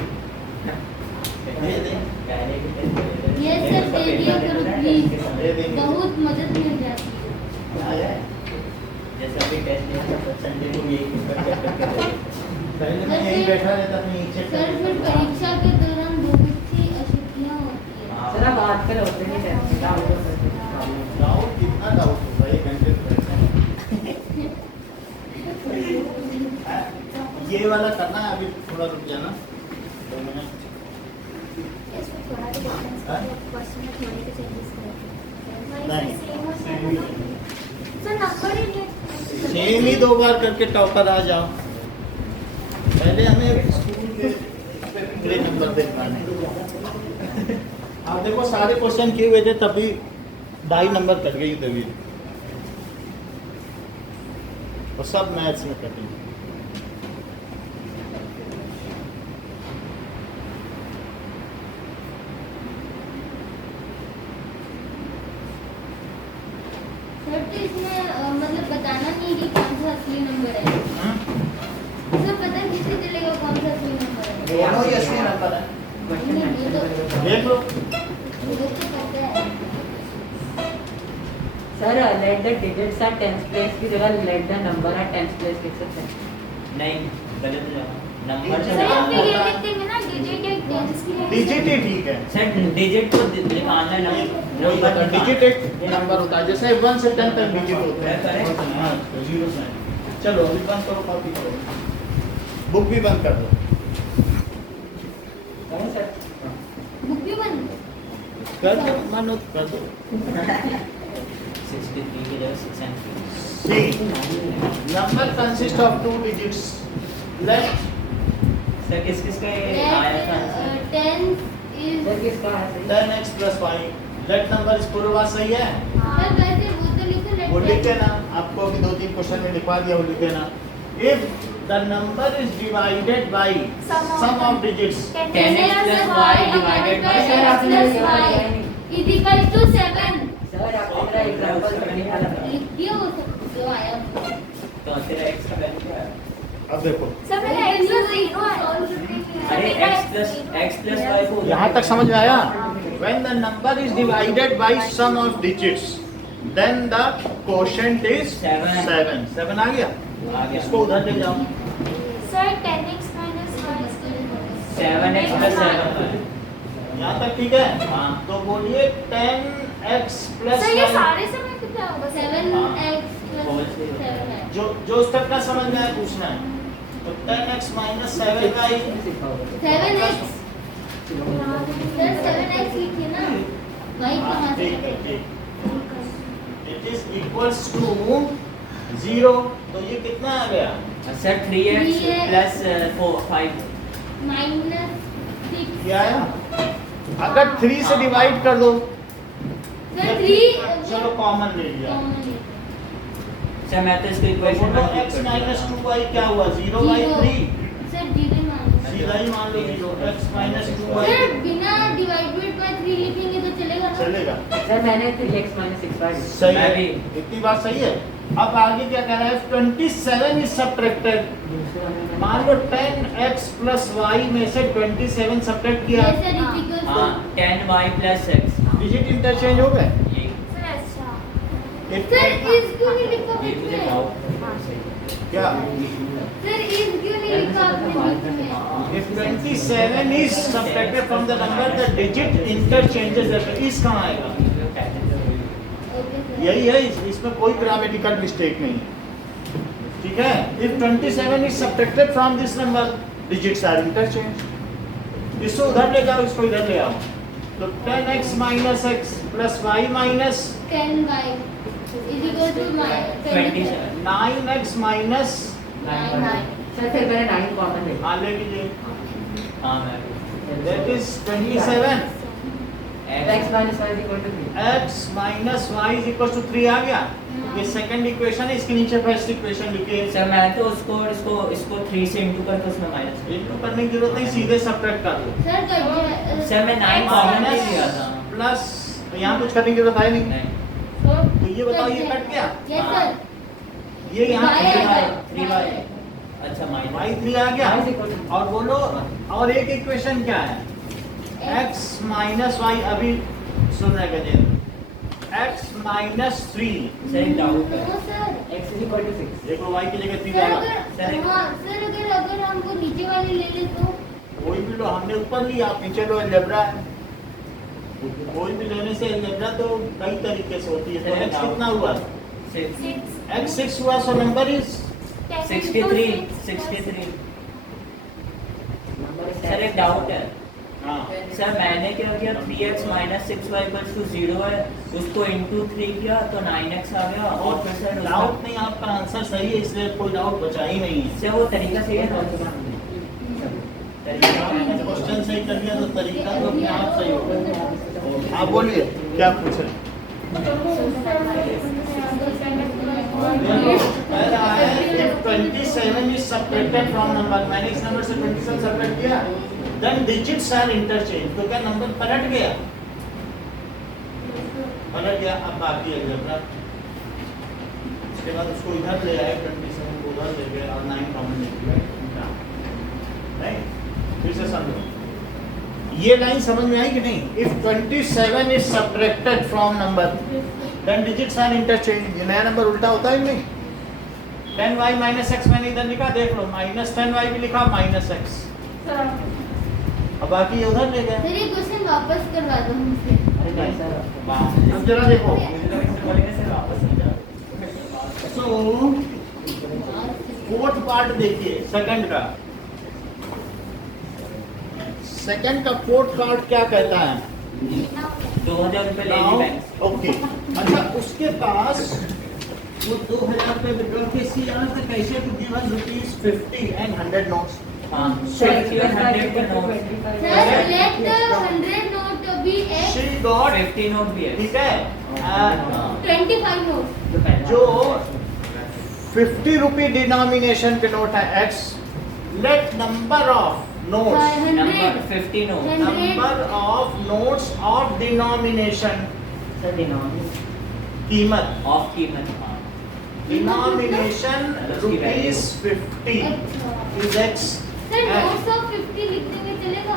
दे दे। पहले के टेस्ट में देते थे। ये सब दे दिया करो प्लीज. दे देंगे। बहुत मदद मिल जाती है. आया? जैसे अभी टेस्ट लिया था संडे को यही करके पहले मैं यहीं बैठा रहता था नीचे। सर फिर परीक्षा के दौरान बहुत सी अशुद्धियाँ होती है. हाँ। सर अब आजकल होते नहीं रहते, डाउट होता है। डाउट कितना डाउट होगा, 1 घंटे तो बैठा है। ये वाला करना है, अभी थोड़ा रुक जाना 2 मिनट। इसमें थोड़ा तो डिफरेंस हाँ? है, क्वेश्चन में थोड़े तो चेंजेस करेंगे. नहीं, सेम ही सर नंबर ही नहीं. सेम ही 2 बार करके टॉपर आ जाओ। पहले हमें स्कूल के पूरे नंबर देखवाने हैं। आप देखो सारे क्वेश्चन किए हुए थे तभी 2.5 नंबर कट गई तभी, और सब मैथ्स में कटेंगे। सर तो इसमें मतलब बताना नहीं कि कौन सा असली नंबर है। सर पता किससे चलेगा कौन सा असली नंबर है? दोनों ही असली नंबर है, क्वेश्चन आंसर देख लो। वो तो पता है। Sir let the digits are tens place की जगह let the number are tens place लिख सकते हैं। नहीं, गलत है नंबर सर से हम ये लिख देंगे ना डिजिट एक टेंस की है। डिजिट ही ठीक है, सर डिजिट को दिखाना है वही बता, नंबर डिजिट एक नंबर होता है, जैसे 1 से 10 तक डिजिट होते हैं। करेक्ट। हाँ, तो 0 से। चलो अभी बंद करो, कॉपी करो, बुक भी बंद कर दो। करें सर? बुक भी बंद है। कर दो, मानो कर दो। 63 की जगह 6 and 3। See number consist of 2 digits. Let sir किस किस का ये आया था आंसर? टेंस इज सर किसका है सही? 10x + 5। लेट नंबर इस पूरी बात सही है, सर वैसे वो तो लिखो लेट वो लिख देना। आपको अभी 2-3 क्वेश्चन में लिखवा दिया, वो लिख देना। If the number is divided by sum of digits 10x plus y divided by sir आपने plus ये वाला y लिखा नहीं। is equal to 7। सर आपने मेरा एग्जांपल करने वाला था। लिख दिया वो सब जो आया। तो तेरा x का वैल्यू क्या है? अब देखो सर मेरा x + 0 है। अरे x plus y को यहाँ तक समझ में आया? When the number is divided by sum of digits, then the quotient is Seven. 7. 7 आ गया? आ गया। इसको उधर ले जाओ। Sir 10x - y 7x plus 7 यहाँ तक ठीक है? हाँ। तो बोलिए 10x plus सर ये 1। सारे समय कितना होगा? 7x plus Whole से 7 है। जो उस तक का समझ में आया पूछना है। तो 10x minus 7y 7x sir 7x लिखिए ना। y कहाँ से ठीक है, ठीक। It is equals to 0। तो ये कितना आ गया? सर 3x 3x plus 5 -6 क्या आया? अगर 3 से डिवाइड कर दो, सर 3 चलो कॉमन ले लिया। सर मैं तो इसको इक्वेशन बोलो x minus 2y क्या हुआ? 0/3। सर 0 मान लो। सीधा ही मान लो 0। x minus 2y सर बिना डिवाइडेड बाय 3 लिखेंगे तो चलेगा ना? चलेगा। सर मैंने 3x - 6 बार लिखा। सही मैं है, भी। इतनी बात सही है। अब आगे क्या कह रहा है? 27 is subtracted। दूसरा मैंने मान लो 10x plus y में से 27 सब्ट्रैक्ट किया, Yes, sir, is equals to- हाँ 10y plus x digit interchange हो गए। ये सर अच्छा। सर इस क्यों नहीं लिखा ये बीच मुझे में? डाउट क्या? सर इस क्यों नहीं लिखा आपने बीच में? If 27 is subtracted from the number, the digit interchanges the is कहाँ आएगा? Okay sir. यही है, इसमें कोई ग्रामेटिकल मिस्टेक नहीं है। ठीक है? If 27 is subtracted from this number, digits are interchanged। इसको उधर ले जाओ, इसको इधर ले आओ। तो 10x minus x plus y minus 10y is equal to 27 9x minus 9y। Sir फिर मैंने 9 कॉमन लिखा। हाँ ले लीजिए। हाँ मैं भी That is 27। x - y is equal to 3। x minus y is equal to 3 आ गया। ये सेकंड इक्वेशन है, इसके नीचे फर्स्ट इक्वेशन लिखिए। सर मैं तो इसको 3 से इंटू करके उसमें माइनस इनको करने की जरूरत नहीं, सीधे सब्ट्रैक्ट कर दो। सर कर दिया। सर मैं 9 कॉमन नहीं लिया था प्लस यहाँ कुछ करने की जरूरत है नहीं। नहीं तो ये बताओ, ये कट गया? Yes sir. ये यहाँ Y पे है। 3y अच्छा माइनस y3 आ गया। Y is equal to- और बोलो, और एक इक्वेशन क्या है? x minus y, अभी सुन रहे गजेंद्र, x minus 3। सर एक डाउट है no sir. x is equal to 6। देखो y की जगह 3 सर डाला। अगर हाँ सर अगर हमको नीचे वाले ले ले तो कोई भी लो, हमने ऊपर लिया, आप नीचे लो, अलजेब्रा है। कोई भी लेने से अलजेब्रा तो कई तरीके से होती है। तो x कितना हुआ? 6 x 6 हुआ, so number is 63 number sir एक डाउट है हाँ। सर मैंने क्या किया 3x minus 6y equals to 0 है उसको into 3 किया तो 9x आ गया और फिर सर डाउट नहीं, आपका आंसर सही है, इसलिए कोई डाउट बचा ही नहीं है। सर वो तरीका सही है ना क्वेश्चन सही कर लिया तो तरीका तो अपने आप सही होगा। आप बोलिए क्या पूछ रहे हैं? पहला है if 27 is subtracted from number, मैंने इस नंबर से 27 सब्ट्रैक्ट किया, then digits are interchange, तो क्या नंबर पलट गया? पलट गया। अब बाकी अलजेब्रा, उसके बाद उसको इधर ले आए, 27 को उधर ले गए और 9 कॉमन ले गए। नहीं, फिर से समझो, ये लाइन समझ में आई कि नहीं? If 27 is subtracted from number, then digits are interchange। ये नया नंबर उल्टा होता है नहीं? 10y minus x मैंने इधर लिखा, देख लो, माइनस 10y भी लिखा, माइनस x, अब बाकी ये उधर ले गए। सर ये क्वेश्चन वापस करवा दो मुझसे। अब जरा देखो, so फोर्थ पार्ट देखिए, सेकंड का फोर्थ पार्ट क्या कहता है? 2000 रुपए ले ली बैंक। ओके, अच्छा उसके पास वो 2000 रुपए विड्रॉ कैसे यहाँ से कैसे टू गिवन ₹50 and 100 notes। हाँ, 50 और 100 के note. Sir let the 100 note be x, She got 50 note भी है। ठीक है, 25 नोट। जो 50 रुपए डिनोमिनेशन के नोट है x, let number of notes, number 50 note. Number of notes of denomination, कीमत, ऑफ कीमत। हाँ। Denomination ₹50 is x। Sir notes of 50 लिख देंगे चलेगा?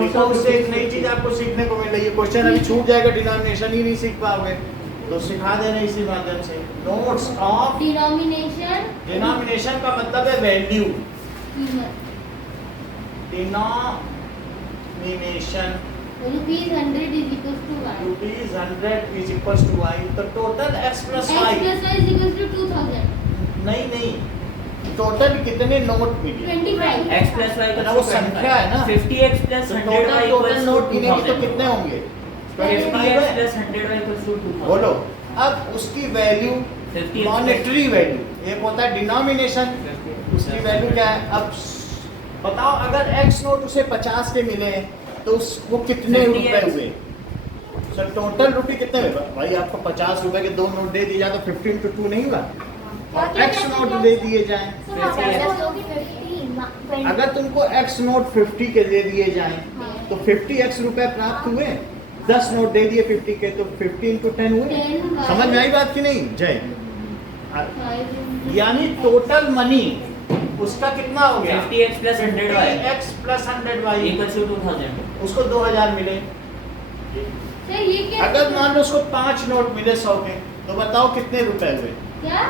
देखो, उससे एक नई चीज आपको सीखने को मिल रही है। क्वेश्चन अभी छूट जाएगा, डिनोमिनेशन ही नहीं सीख पाओगे, तो सिखा दे रहे इसी माध्यम से। नोट्स ऑफ डिनोमिनेशन का मतलब है वैल्यू, कीमत denomination ₹100 is equals to y. ₹100 is equals to y, तो total x plus x y, plus y is equals to 2000. नहीं, टोटल कितने नोट मिले? 25. x plus y ना वो संख्या है ना, 50x plus 100y total equals to note गिनेंगे तो 2000। कितने होंगे? 50x plus 100y equals to 2000। बोलो, अब उसकी वैल्यू 50x मॉनेटरी वैल्यू, एक होता है डिनोमिनेशन, उसकी वैल्यू क्या है? अब बताओ, अगर x नोट उसे 50 के मिले तो वो कितने 50x रुपए हुए? सर टोटल रुपए कितने हुए? भाई आपको 50 रुपए के 2 नोट दे दिए जाए तो 15 into 2 नहीं हुआ? और x नोट दे दिए जाएं, अगर तुमको x नोट 50 के दे दिए जाएं तो 50x रुपए प्राप्त हुए, 10 नोट दे दिए 50 के तो 50 into 10 हुए। समझ में आई बात की नहीं? जय। यानी टोटल मनी उसका कितना हो गया? 50x plus 100y 50x plus 100y equals to 2000। उसको 2000 मिले। सर ये क्या? अगर मान लो उसको 5 नोट मिले 100 के, तो बताओ कितने रुपए हुए? क्या?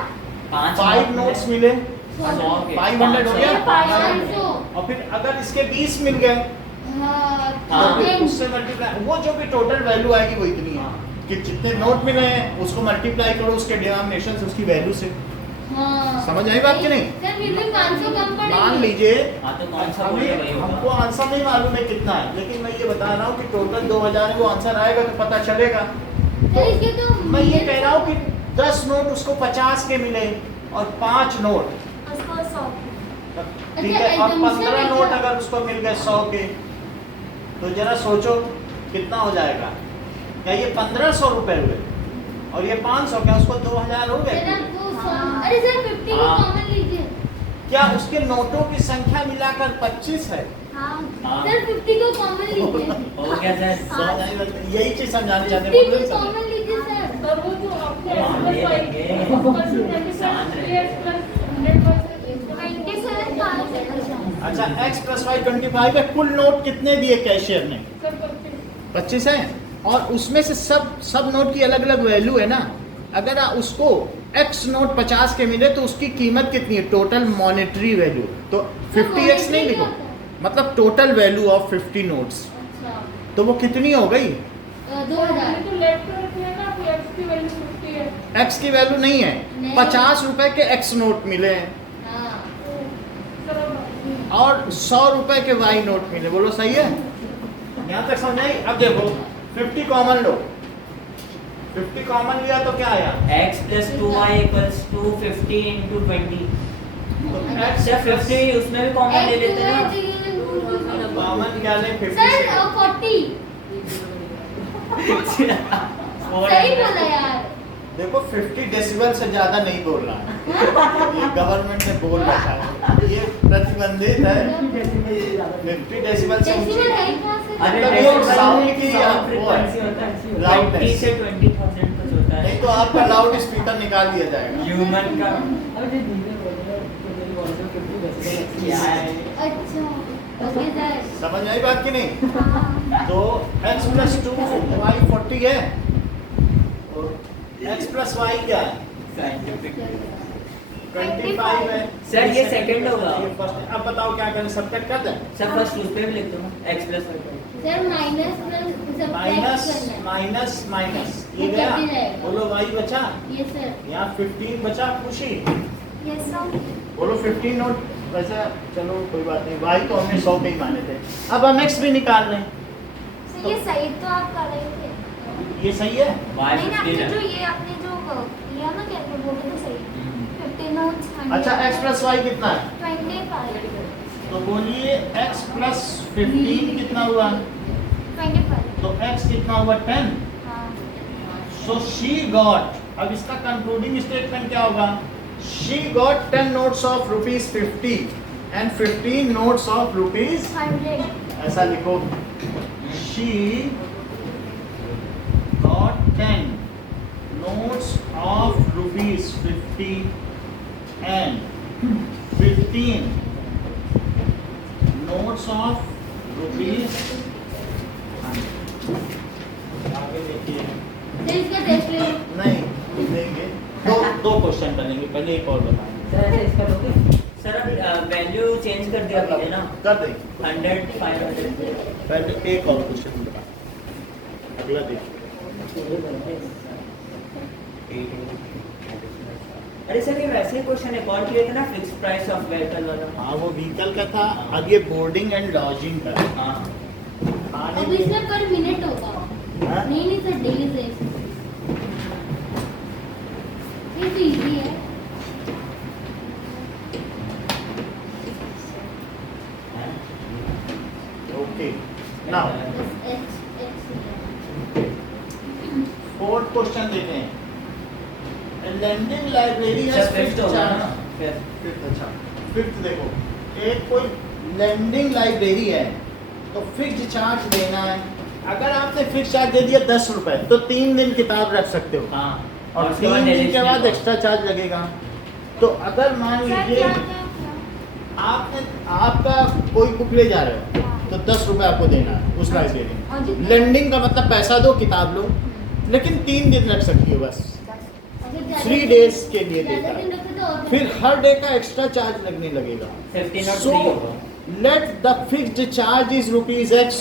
5 नोट्स मिले, 100 के 500 हो गया। 500। और फिर अगर इसके 20 मिल गए हाँ, तो फिर उससे मल्टीप्लाई, वो जो भी टोटल वैल्यू आएगी वो इतनी है कि जितने नोट मिले हैं उसको मल्टीप्लाई करो उसके डिनोमिनेशन से, उसकी वैल्यू से। हाँ। समझ आई बात कि नहीं? सर फिर भी 500 कम पड़ेगी। मान लीजिए हाँ, तो कौन सा बोलिए वही होगा। हमको आंसर नहीं मालूम है कितना है, लेकिन मैं ये बता रहा हूँ कि टोटल 2000 है, वो आंसर आएगा तो पता चलेगा। सर इसके तो मैं ये कह रहा हूँ कि 10 नोट उसको 50 के मिले और 5 नोट, ठीक है, और 15 नोट अगर उसको मिल गए 100 के, तो जरा सोचो कितना हो जाएगा? क्या ये 1500 रुपए हुए और ये 500, क्या उसको 2000 हो सर गए? आपको अरे सर 50 को कॉमन लीजिए। क्या उसके नोटों की संख्या मिलाकर 25 है? हाँ। सर 50 को कॉमन लीजिए। हो गया सर। यही चीज समझाने चाहते 50 हैं। को कॉमन लीजिए सर। हाँ, ले लेंगे। आसान अच्छा, x plus y 25 है। कुल नोट कितने दिए कैशियर ने? 25 है, और उसमें से सब नोट की अलग अलग वैल्यू है ना। अगर उसको x नोट 50 के मिले तो उसकी कीमत कितनी है? टोटल मॉनेटरी वैल्यू, तो 50x नहीं लिखो, मतलब टोटल वैल्यू ऑफ 50 नोट्स, अच्छा तो वो कितनी हो गई? 2000। x की वैल्यू नहीं है, नहीं। 50 रुपए के x नोट मिले हैं हाँ। और 100 रुपए के y नोट मिले। बोलो सही है? यहाँ तक समझ आई? अब देखो 50 कॉमन लो, 50 कॉमन लिया तो क्या आया? x plus 2y equals to 50 into 20। तो x सर 50 उसमें भी कॉमन ले लेते हैं ना। कॉमन क्या लें 50 सर से 40 सही बोला यार। देखो 50 डेसिबल से ज्यादा नहीं बोल रहा है, ये गवर्नमेंट ने बोल रखा है, ये प्रतिबंधित है। 50 डेसिबल से ऊंची डेसिबल है क्या सर? अरे मतलब ये साउंड की साउंड वो है, फ्रीक्वेंसी होता है, Loudness। 20 से 20,000 कुछ होता है। नहीं तो आपका लाउड स्पीकर निकाल दिया जाएगा। ह्यूमन का अरे धीरे बोल रहे हो तो मेरी वॉइस में 50 डेसिबल क्या है? अच्छा ओके सर। समझ में आई बात की नहीं? हाँ। तो x प्लस 2 y 40 है, और x प्लस y क्या है? साइंटिफिक 25 है। सर, ये second होगा। ये first है। अब बताओ क्या करें, सब्ट्रैक्ट कर दें? सर फर्स्ट उस पे भी लिख दो ना, x plus y। Sir minus plus minus करना है। माइनस माइनस ये ये गया, कैसे जाएगा? बोलो y बचा, ये सर। यहाँ 15 बचा खुशी, Yes, sir. बोलो 15 नोट वैसे, चलो कोई बात नहीं, y तो हमने 100 पे ही माने थे। अब हम x भी निकाल लें, So, ये सही तो आप कर रहे थे। ये सही है? y नहीं ना, आपने 15 जो है। ये आपने जो किया ना क्या वो भी तो सही है। 15 notes, 100 अच्छा x प्लस y कितना है? 25 तो बोलिए x प्लस 15 कितना हुआ? 25 तो x कितना हुआ? 10। हाँ सो शी गॉट, अब इसका कंक्लूडिंग स्टेटमेंट क्या होगा? She got 10 notes of rupees 50 and 15 notes of rupees, 100 ऐसा लिखो, she got 10 notes of rupees 50 and 15 notes of rupees 100। आगे देखिए, सर इसका टेस्ट ले लो। नहीं देंगे, दो क्वेश्चन करेंगे, पहले एक और बताएंगे। सर ऐसे इसका लोगे? सर अब वैल्यू चेंज कर दिया कीजिए ना, कर देंगे, 100 500। पहले एक और क्वेश्चन बता, अगला देखिए। अरे सर ये वैसे ही क्वेश्चन एक और किए थे ना, फिक्स प्राइस ऑफ व्हीकल वाला। हाँ वो व्हीकल का था, अब ये बोर्डिंग एंड लॉजिंग का है। हाँ खाने अब पीने- इसमें पर मिनट होगा। हाँ? नहीं सर डेज है इसमें। ये तो इजी है। ओके, नाउ बस एच फोर्थ क्वेश्चन देते हैं। लैंडिंग लाइब्रेरी है सर फिफ्थ होगा ना, फिफ्थ। फिफ्थ, अच्छा फिफ्थ देखो, एक कोई लैंडिंग लाइब्रेरी है तो फिक्स्ड चार्ज देना है। अगर आपने फिक्स चार्ज दे दिया 10 रुपए, तो 3 दिन किताब रख सकते हो, हाँ और उसके बाद 3 दिन के बाद additional एक्स्ट्रा चार्ज लगेगा। तो अगर मान सर लीजिए क्या क्या आपने आपका कोई बुक ले जा रहे हो, तो 10 रुपए आपको देना है उस लाइब्रेरी में। और जितने लैंडिंग का मतलब पैसा दो, किताब लो, लेकिन 3 दिन रख सकती हो बस, अगर ज्यादा 3 दिन- डेज के लिए ज्यादा देता दिन है। रखे तो और फिर ज्यादा। हर डे का एक्स्ट्रा चार्ज लगने लगेगा। 15 और So 3 होगा। let the fixed charge is rupees X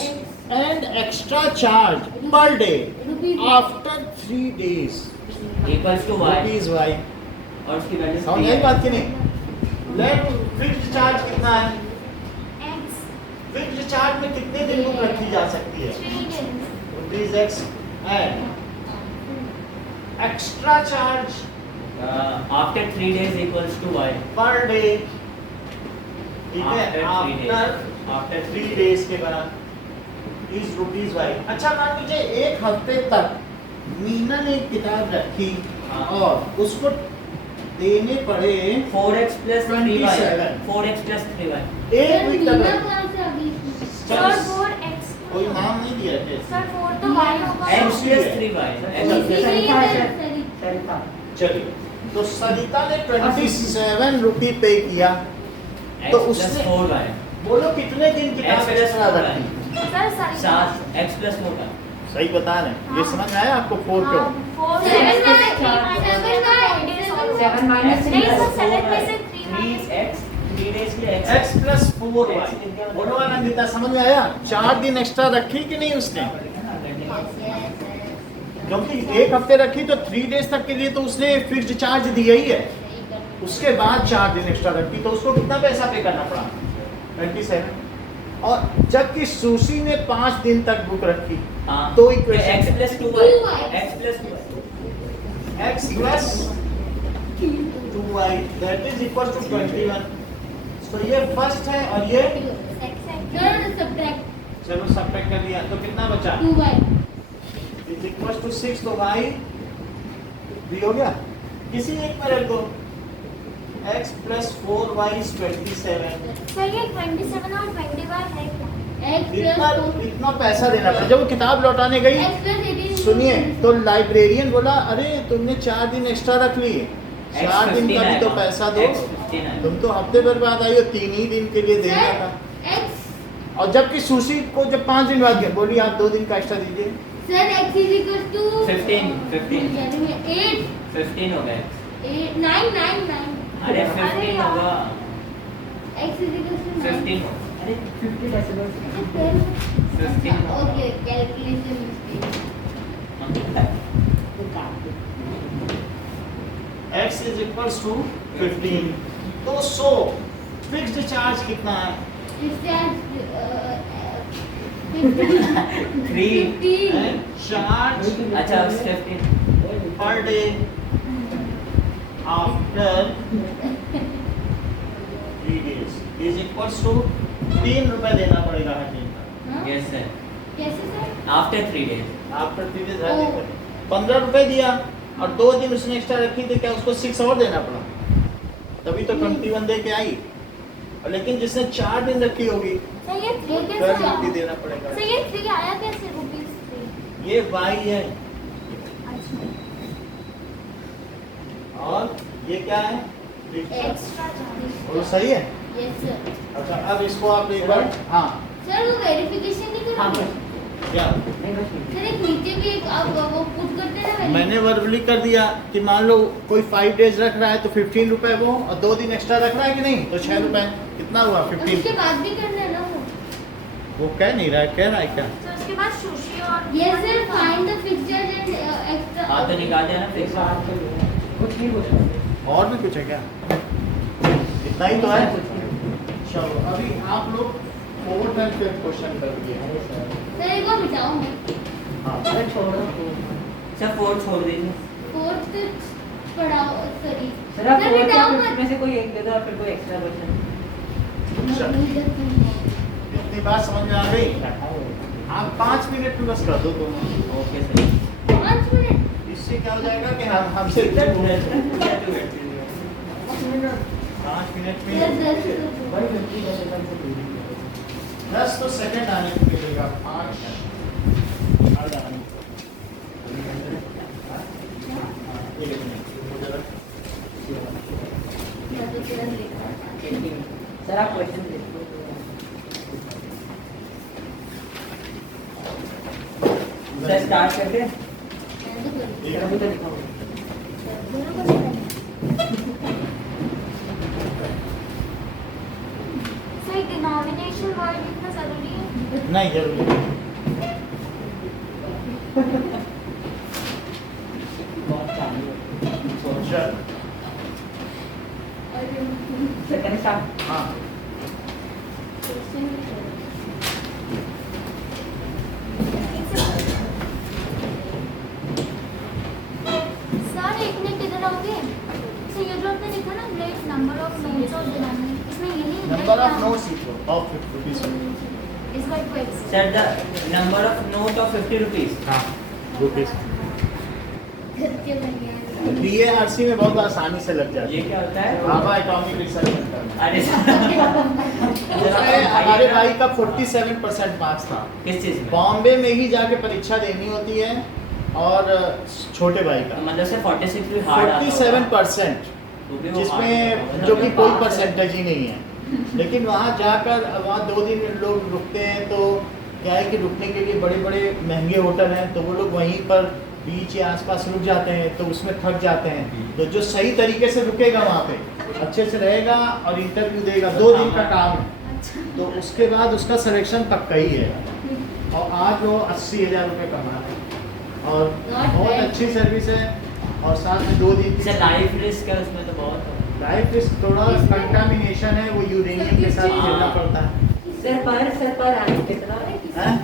and extra charge per day rupees after 3 days equals to y rupees Y। और उसकी वैल्यू समझ आई बात की नहीं? Let fixed charge कितना है? X फिक्स्ड चार्ज में कितने दिन बुक रखी जा सकती है? 3 days rupees X and extra charge after 3 days equals to y। per day, ठीक है, After 3 days. आफ्टर 3 डेज के बाद इस रुपीज वाई। अच्छा मान लीजिए एक हफ्ते तक मीना ने एक किताब रखी हाँ। और उसको देने पड़े 4x plus 3y 27। 4x plus 3y। एक वीक तक मीना रखी। कहाँ से आ गई इसमें? सर 4x कोई नाम नहीं दिया थे। सर 4 तो y होगा x plus 3y इसीलिए सरिता है, मैं सर। सरी- सरिता। चलिए, तो सरिता ने 27 रुपये पे किया, तो x plus उसने 4y बोलो कितने दिन किताब X plus एक्स्ट्रा 4 रखी? Sir sir 7 x plus 4y। सही बता रहे हैं, ये हाँ। समझ में आया आपको? 4 क्यों? 4 Seven में- 7 minus नहीं 3 सर 7 में से 3 3x 3 days के लिए x plus 4y। बोलो आनंदिता, समझ में आया? 4 दिन एक्स्ट्रा रखी कि नहीं उसने? क्योंकि एक हफ्ते रखी तो 3 डेज तक के लिए तो उसने फिक्स्ड चार्ज दिया ही है। उसके बाद 4 दिन एक्स्ट्रा रखी तो उसको कितना पैसा पे करना पड़ा? 27। और जबकि सुशी ने 5 दिन तक बुक रखी, हाँ तो equation x है। plus 2y 2y। x plus 2y x plus 2y that is equal to 21। तो ये फर्स्ट है और ये सर सब्ट्रैक्ट चलो सबट्रैक्ट कर दिया तो कितना बचा 2y इज इक्वल टू 6 तो y भी हो गया किसी एक पर रख दो x plus 4y is 27 sir ये 27 और 21 है क्या? x इतना प्लस इतना पैसा देना पड़ा जब वो किताब लौटाने गई x प्लस 18 सुनिए तो लाइब्रेरियन बोला अरे तुमने 4 दिन एक्स्ट्रा रख लिए 4 दिन का भी तो पैसा दो तुम तो हफ्ते भर बाद आई हो 3 ही दिन के लिए देना था x और जबकि सुशी को जब 5 दिन बाद गया बोली आप 2 दिन का एक्स्ट्रा दीजिए sir x is equal to 15 8 15 हो गए 9 अरे 15 होगा x is equal to 9 15 होगा अरे 50 डेसिबल्स 15 ओके कैलकुलेशन मिस्टेक तो काट दो x is equals to 15 तो 100 फिक्स्ड चार्ज कितना है चार्ज अच्छा 15 per day after 3 days is equals to 3 रुपए देना पड़ेगा हर दिन का यस सर कैसे sir after 3 days after 3 days 15 रुपए दिया और 2 दिन उसने एक्स्ट्रा रखी थी क्या उसको 6 और देना पड़ा तभी तो 21 दे के आई और लेकिन जिसने 4 दिन रखी होगी सर ये 3 कैसे 12 आया? रुपए देना पड़ेगा सर ये 3 आया कैसे रुपीस 3? ये y है अच्छा और ये क्या है एक्स्ट्रा चार्ज वो सही है यस सर अच्छा अब इसको आप एक बार हाँ सर वो वेरिफिकेशन नहीं हाँ करोगे बस क्या नहीं बस सर एक नीचे भी एक आप वो पुट करते हैं ना मैंने वर्बली कर दिया कि मान लो कोई 5 डेज रख रहा है तो 15 रुपए वो और 2 दिन एक्स्ट्रा रख रहा है कि नहीं तो 6 रुपए कितना हुआ और 15 उसके बाद भी करना है ना वो कह नहीं रहा है कह रहा है क्या तो उसके बाद सुशी और yes sir find the fixed and extra हाँ तो निकाल देना एक फिक्स बात तो ये है, कुछ नहीं पूछा और भी कुछ है क्या इतना ही तो है कुछ नहीं चलो अभी आप लोग 4th and 5th क्वेश्चन कर दिए अरे सर सर एक और मिटाओ मैं हाँ अरे छोड़ो सर 4 छोड़ दीजिए फोर्थ पढ़ाओ सॉरी सर आप फोर्थ मिटाओ या मत फिफ्थ में से कोई एक दे दो और फिर कोई एक्स्ट्रा क्वेश्चन इतनी बात समझ में आ गई आप 5 मिनट में बस कर दो तुम ओके सर 5 मिनट इससे क्या हो जाएगा कि हम हमसे 5 मिनट में सर 10 150 डेसिबल से दूरी 10 तो सेकंड आने को मिलेगा 5 सर आप क्वेश्चन देखो सर स्टार्ट कर दे सर अभी तो दिखाओ सर डिनोमिनेशन वर्ड इतना जरूरी है नहीं जरूरी बहुत चालू है चल सर करें स्टार्ट हाँ सर एक मिनट इधर आओगे सर ये जो आपने लिखा ना ग्रेट नंबर ऑफ नोट्स और डिनोमिनेशन इसमें ये नहीं नंबर ऑफ नोट्स लिखो ऑफ रुपीस इसका एक x sir the number of note of 50 rupees हाँ रुपीस करके बन गया बीएआरसी में बहुत आसानी से लग जाती ये है क्या होता है बाबा एटॉमिक रिसर्च सेंटर में अरे उसमें हमारे भाई का 47% मार्क्स था किस चीज में बॉम्बे में ही जाके परीक्षा देनी होती है और छोटे भाई का मतलब सर 46 भी हार्ड 47% जिसमें जो कि कोई परसेंटेज ही नहीं है लेकिन वहाँ जाकर वहाँ 2 दिन लोग रुकते हैं तो क्या है कि रुकने के लिए बड़े बड़े महंगे होटल हैं तो वो लोग वहीं पर बीच या आसपास रुक जाते हैं तो उसमें थक जाते हैं तो जो सही तरीके से रुकेगा वहाँ पे अच्छे से रहेगा और इंटरव्यू देगा 2 दिन का काम है तो उसके बाद उसका सिलेक्शन पक्का ही है और आज वो 80,000 रुपये कमा रहे हैं और Not बहुत bad. अच्छी सर्विस है और साथ में 2 दिन सर लाइफ रिस्क है उसमें तो बहुत है। लाइफ रिस्क थोड़ा कंटामिनेशन है वो यूरेनियम के साथ हाँ। खेलना पड़ता है सर पर आने कितना हैं?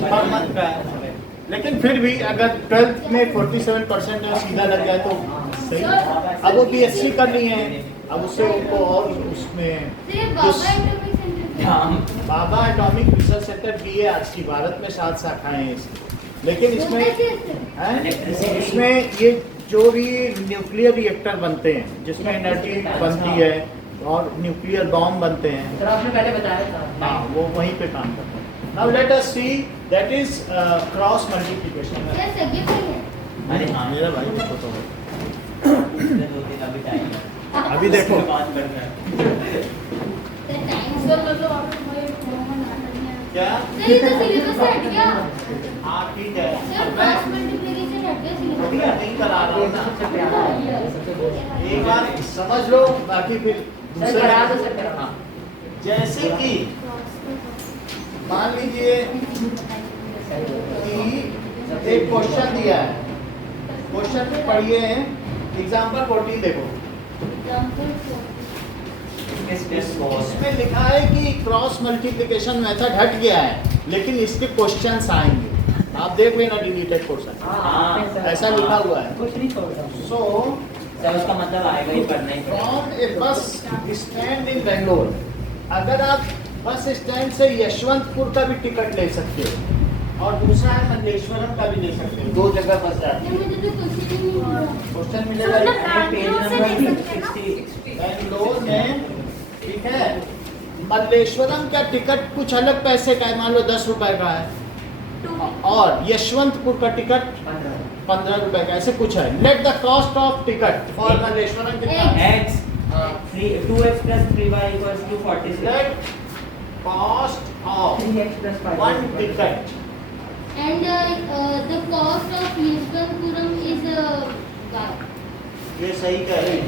पर मंथ का है लेकिन फिर भी अगर 12th में 47% है सीधा लग जाए तो सही अब वो बीएससी करनी है अब उससे उनको और उसमें सिर्फ जो बाबा एटॉमिक सेंटर हाँ। Bhabha atomic research centre BARC Bharat में 7 शाखाएं हैं इसकी, लेकिन इसमें हैं? Electricity। इसमें ये जो भी न्यूक्लियर रिएक्टर बनते हैं जिसमें एनर्जी बनती है और न्यूक्लियर बॉम्ब बनते हैं, सर आपने पहले बताया था। हाँ वो वहीं पे काम करते हैं। Now let us see that is cross multiplication. Sir सगे भाई है। अरे हाँ, मेरा भाई देखो तो अभी टाइम है। अभी देखो बात करना है। सर टाइम सर मतलब आपको भाई कॉमन आता नहीं है। क्या? सर ये तो सिलेबस से हट गया। हाँ ठीक है, सर अब मैं क्रॉस मल्टीप्लिकेशन हट गया अभी सिलेबस नहीं करा रहा हूँ ना, सबसे प्यारा है, सबसे प्यारा। एक बार समझ लो बाकी फिर सर करा दो, सर करा। हाँ। जैसे कि मान लीजिए कि एक क्वेश्चन दिया है, क्वेश्चन पढ़िए, एग्जाम्पल 14 देखो, उसमें लिखा है कि क्रॉस मल्टीप्लिकेशन मेथड हट गया है लेकिन इसके क्वेश्चंस आएंगे, आप देख लेना डिलीटेड क्वेश्चन, हाँ, सर। ऐसा लिखा हुआ है। कुछ नहीं छोड़ता। सो सर उसका मतलब आएगा ही, पढ़ना ही पड़ेगा। From A bus stand in Bangalore, अगर आप बस स्टैंड से यशवंतपुर का भी टिकट ले सकते हो और दूसरा है मल्लेश्वरम का भी ले सकते हो, 2 जगह बस जाती है। मुझे तो कुछ नहीं मिला। क्वेश्चन मिलेगा पेज नंबर 60। बेंगलोर में, ठीक है, मल्लेश्वरम का टिकट कुछ अलग पैसे का है, मान लो 10 रुपए का है, और यशवंतपुर का टिकट 15 रुपए का, ऐसे कुछ है। Let the cost of ticket for Malleshwaram कितना है? X 2x plus 3y equals to 46. Let cost of 3x plus 5. 1 ticket, And the cost of Yeshwanthpuram is y. ये सही कह रहे हैं।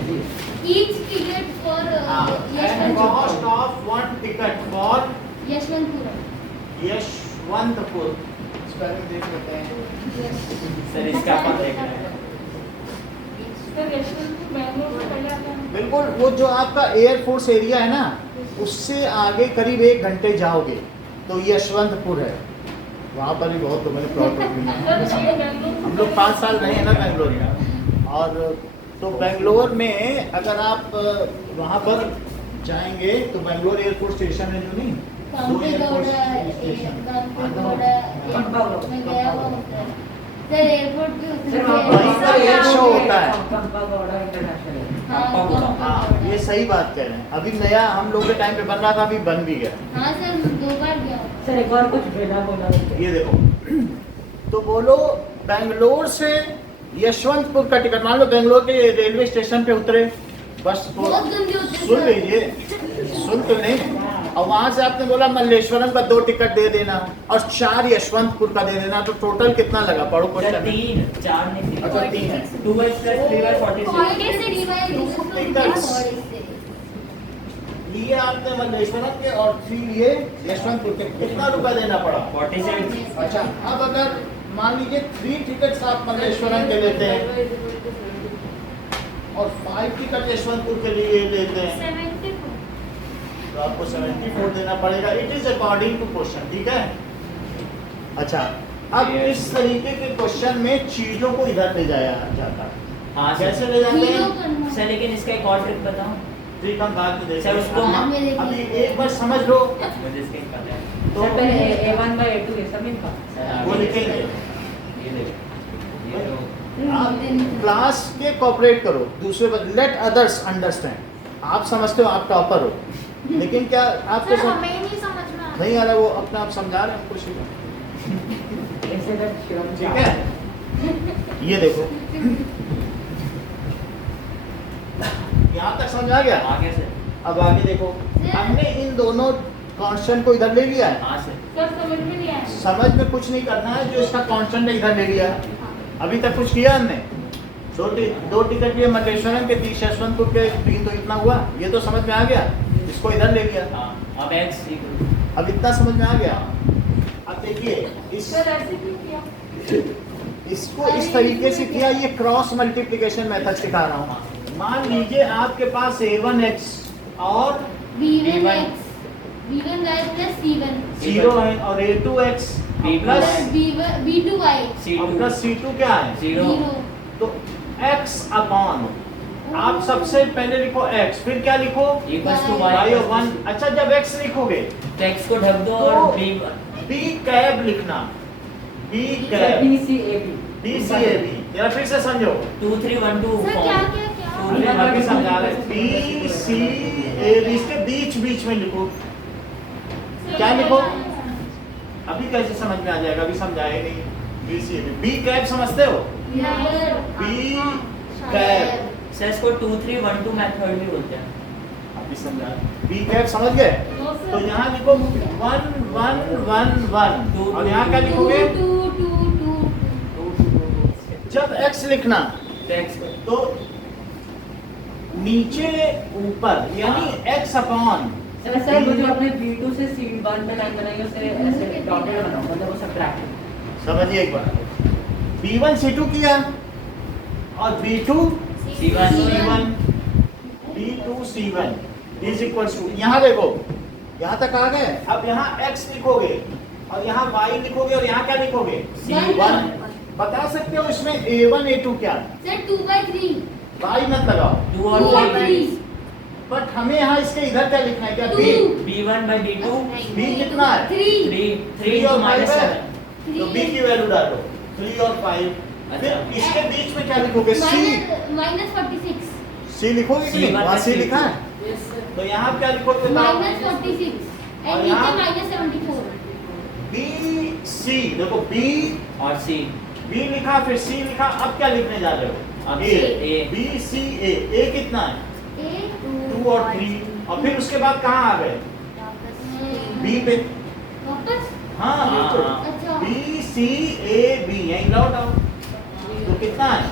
Each ticket for and cost of 1 ticket for Yeshwanthpuram. Yeshwantpur, spelling देख लेते हैं। सर इसका अपन देख रहे हैं। सर यशवंतपुर बैंगलोर से पहले आता है। बिल्कुल, वो जो आपका एयरफोर्स एरिया है ना, उससे आगे करीब 1 घंटे जाओगे तो यशवंतपुर है, वहाँ पर भी बहुत लोगों ने प्रॉब्लम है। हम लोग 5 साल रहे हैं ना बेंगलोर में, और तो बेंगलोर में अगर आप वहाँ पर जाएंगे तो बेंगलोर एयरपोर्ट स्टेशन है जो नहीं, वो एयरपोर्ट स्टेशन, मैं गया हुआ होता है। सर एयरपोर्ट पे सर वहीं पर एयर शो होता है। कंपागोड़ा इंटरनेशनल है। हाँ ये सही बात कह रहे हैं, अभी नया हम लोग के टाइम पे बन रहा था, अभी बन भी गया। हाँ सर 2 बार गया हूँ। सर एक बार कुछ भेजा बोला। ये देखो, तो बोलो बेंगलोर से यशवंतपुर का टिकट, मान लो बेंगलोर के रेलवे स्टेशन पे उतरे, बस तो बहुत गंदे होते हैं सुन सर। लीजिए, सुन तो नहीं, और वहां से आपने बोला मल्लेश्वरम का 2 टिकट दे देना और 4 यशवंतपुर का दे देना, तो टोटल कितना लगा? पढ़ो सर क्वेश्चन। 3 4 नहीं अच्छा 3 है। 2x plus 3y 46. लिए आपने मल्लेश्वरम के और 3 लिए यशवंतपुर के, कितना रुपया देना पड़ा? 46. अच्छा, अब अगर मान लीजिए 3 टिकट्स आप मल्लेश्वरम के लेते हैं और 5 टिकट यशवंतपुर के लिए लेते हैं, तो आपको 74 देना पड़ेगा। It is according to question, ठीक है। अच्छा, अब इस तरीके के क्वेश्चन में चीजों को इधर ले जाया जाता है। हाँ सर। कैसे ले जाते जीरो हैं? करना। सर लेकिन इसका एक और ट्रिक बताऊं? ठीक, हम बाद में देखते सर, हैं। उसको बाद में देखेंगे। अभी एक बार समझ लो मुझे इसका एक पता है। तो सर पहले A1 by A2 ये सब इनका। सर, आगे वो लिखेंगे। ये देखो। ये तो आप क्लास के कोऑपरेट करो, दूसरे लेट अदर्स अंडरस्टैंड। आप समझते हो, आप टॉपर हो, लेकिन क्या आपको हमें नहीं समझ में आता। नहीं आ रहा? वो अपना आप समझा रहे हैं कुछ ही, ऐसे कर शिवम ठीक है। ये देखो, यहाँ तक समझ आ गया? आगे सर। अब आगे देखो, हमने इन दोनों कांस्टेंट को इधर ले लिया है, हाँ सर। सर समझ में नहीं आया। समझ में कुछ नहीं करना है, जो इसका कांस्टेंट है इधर ले लिया है। अभी तक कुछ किया हमने? 2 टिकट लिए मल्लेश्वरम के, 30 यशवंतपुर के, 3 तो इतना हुआ, ये तो समझ में आ गया, इसको इधर ले लिया। हाँ, अब x equal अब इतना समझ में आ गया। अब देखिए सर ऐसे क्यों किया? इसको इस तरीके से किया, ये क्रॉस मल्टीप्लिकेशन मेथड सिखा रहा हूँ। मान लीजिए आपके पास A1x और B1x B1y plus C1 0 है, और A2x प्लस B2y और C2 प्लस C2 क्या है? 0. जीरो तो x अपॉन आप सबसे पहले लिखो x, फिर क्या लिखो इक्वल्स टू y y और 1। अच्छा जब x लिखोगे तो x को ढक दो और तो b b कैब लिखना, b कैब, BCAB BCAB। जरा फिर से समझो, 2 3 1 2 सर क्या क्या क्या अरे अभी समझा रहे, BCAB इसके बीच बीच में लिखो। क्या लिखो? अभी कैसे समझ में आ जाएगा, अभी समझाए नहीं। BCAB, b कैब समझते हो? b कैब, सर इसको 2 3 1 2 मेथड भी बोलते हैं। अभी समझा, b कैब समझ गए? तो यहाँ लिखो 1 1 1 1 और यहाँ क्या लिखोगे? 2 2 2 जब x लिखना तो x को तो नीचे ऊपर यानी x अपॉन सर मुझे अपने B2 से C1 पे लाइन बनाई, उसे ऐसे डॉटेड बनाओ, मतलब वो सबट्रैक्ट। समझिए एक बार, B1 C2 किया और B2 C1 C1, B2 C1 is equals to, यहाँ देखो यहाँ तक आ गए। अब यहाँ x लिखोगे और यहाँ y लिखोगे और यहाँ क्या लिखोगे? C1। बता सकते हो इसमें A1 A2 क्या? सर 2/3 y मत लगाओ, 2 और 2/3 बट हमें यहाँ इसके इधर क्या लिखना है? क्या b? b1 by b2 b कितना है? 3 3 3 3 और minus 5 है। 7 तो b की वैल्यू डालो 3 और 5। फिर इसके बीच में क्या लिखोगे? c। -46 c लिखोगे कि नहीं? C1 वहाँ c C2। लिखा है, तो यहाँ क्या लिखोगे? बताओ। -46 और एंड यहाँ? नीचे -74 b c, देखो b और c b लिखा फिर c लिखा, अब क्या लिखने जा रहे हो? अब a, A। b c a कितना है? 2 और 3 और फिर उसके बाद कहाँ आ गए? b पे। वापस हाँ बिल्कुल, हाँ। अच्छा b c a b यहीं लौट आओ, तो कितना है?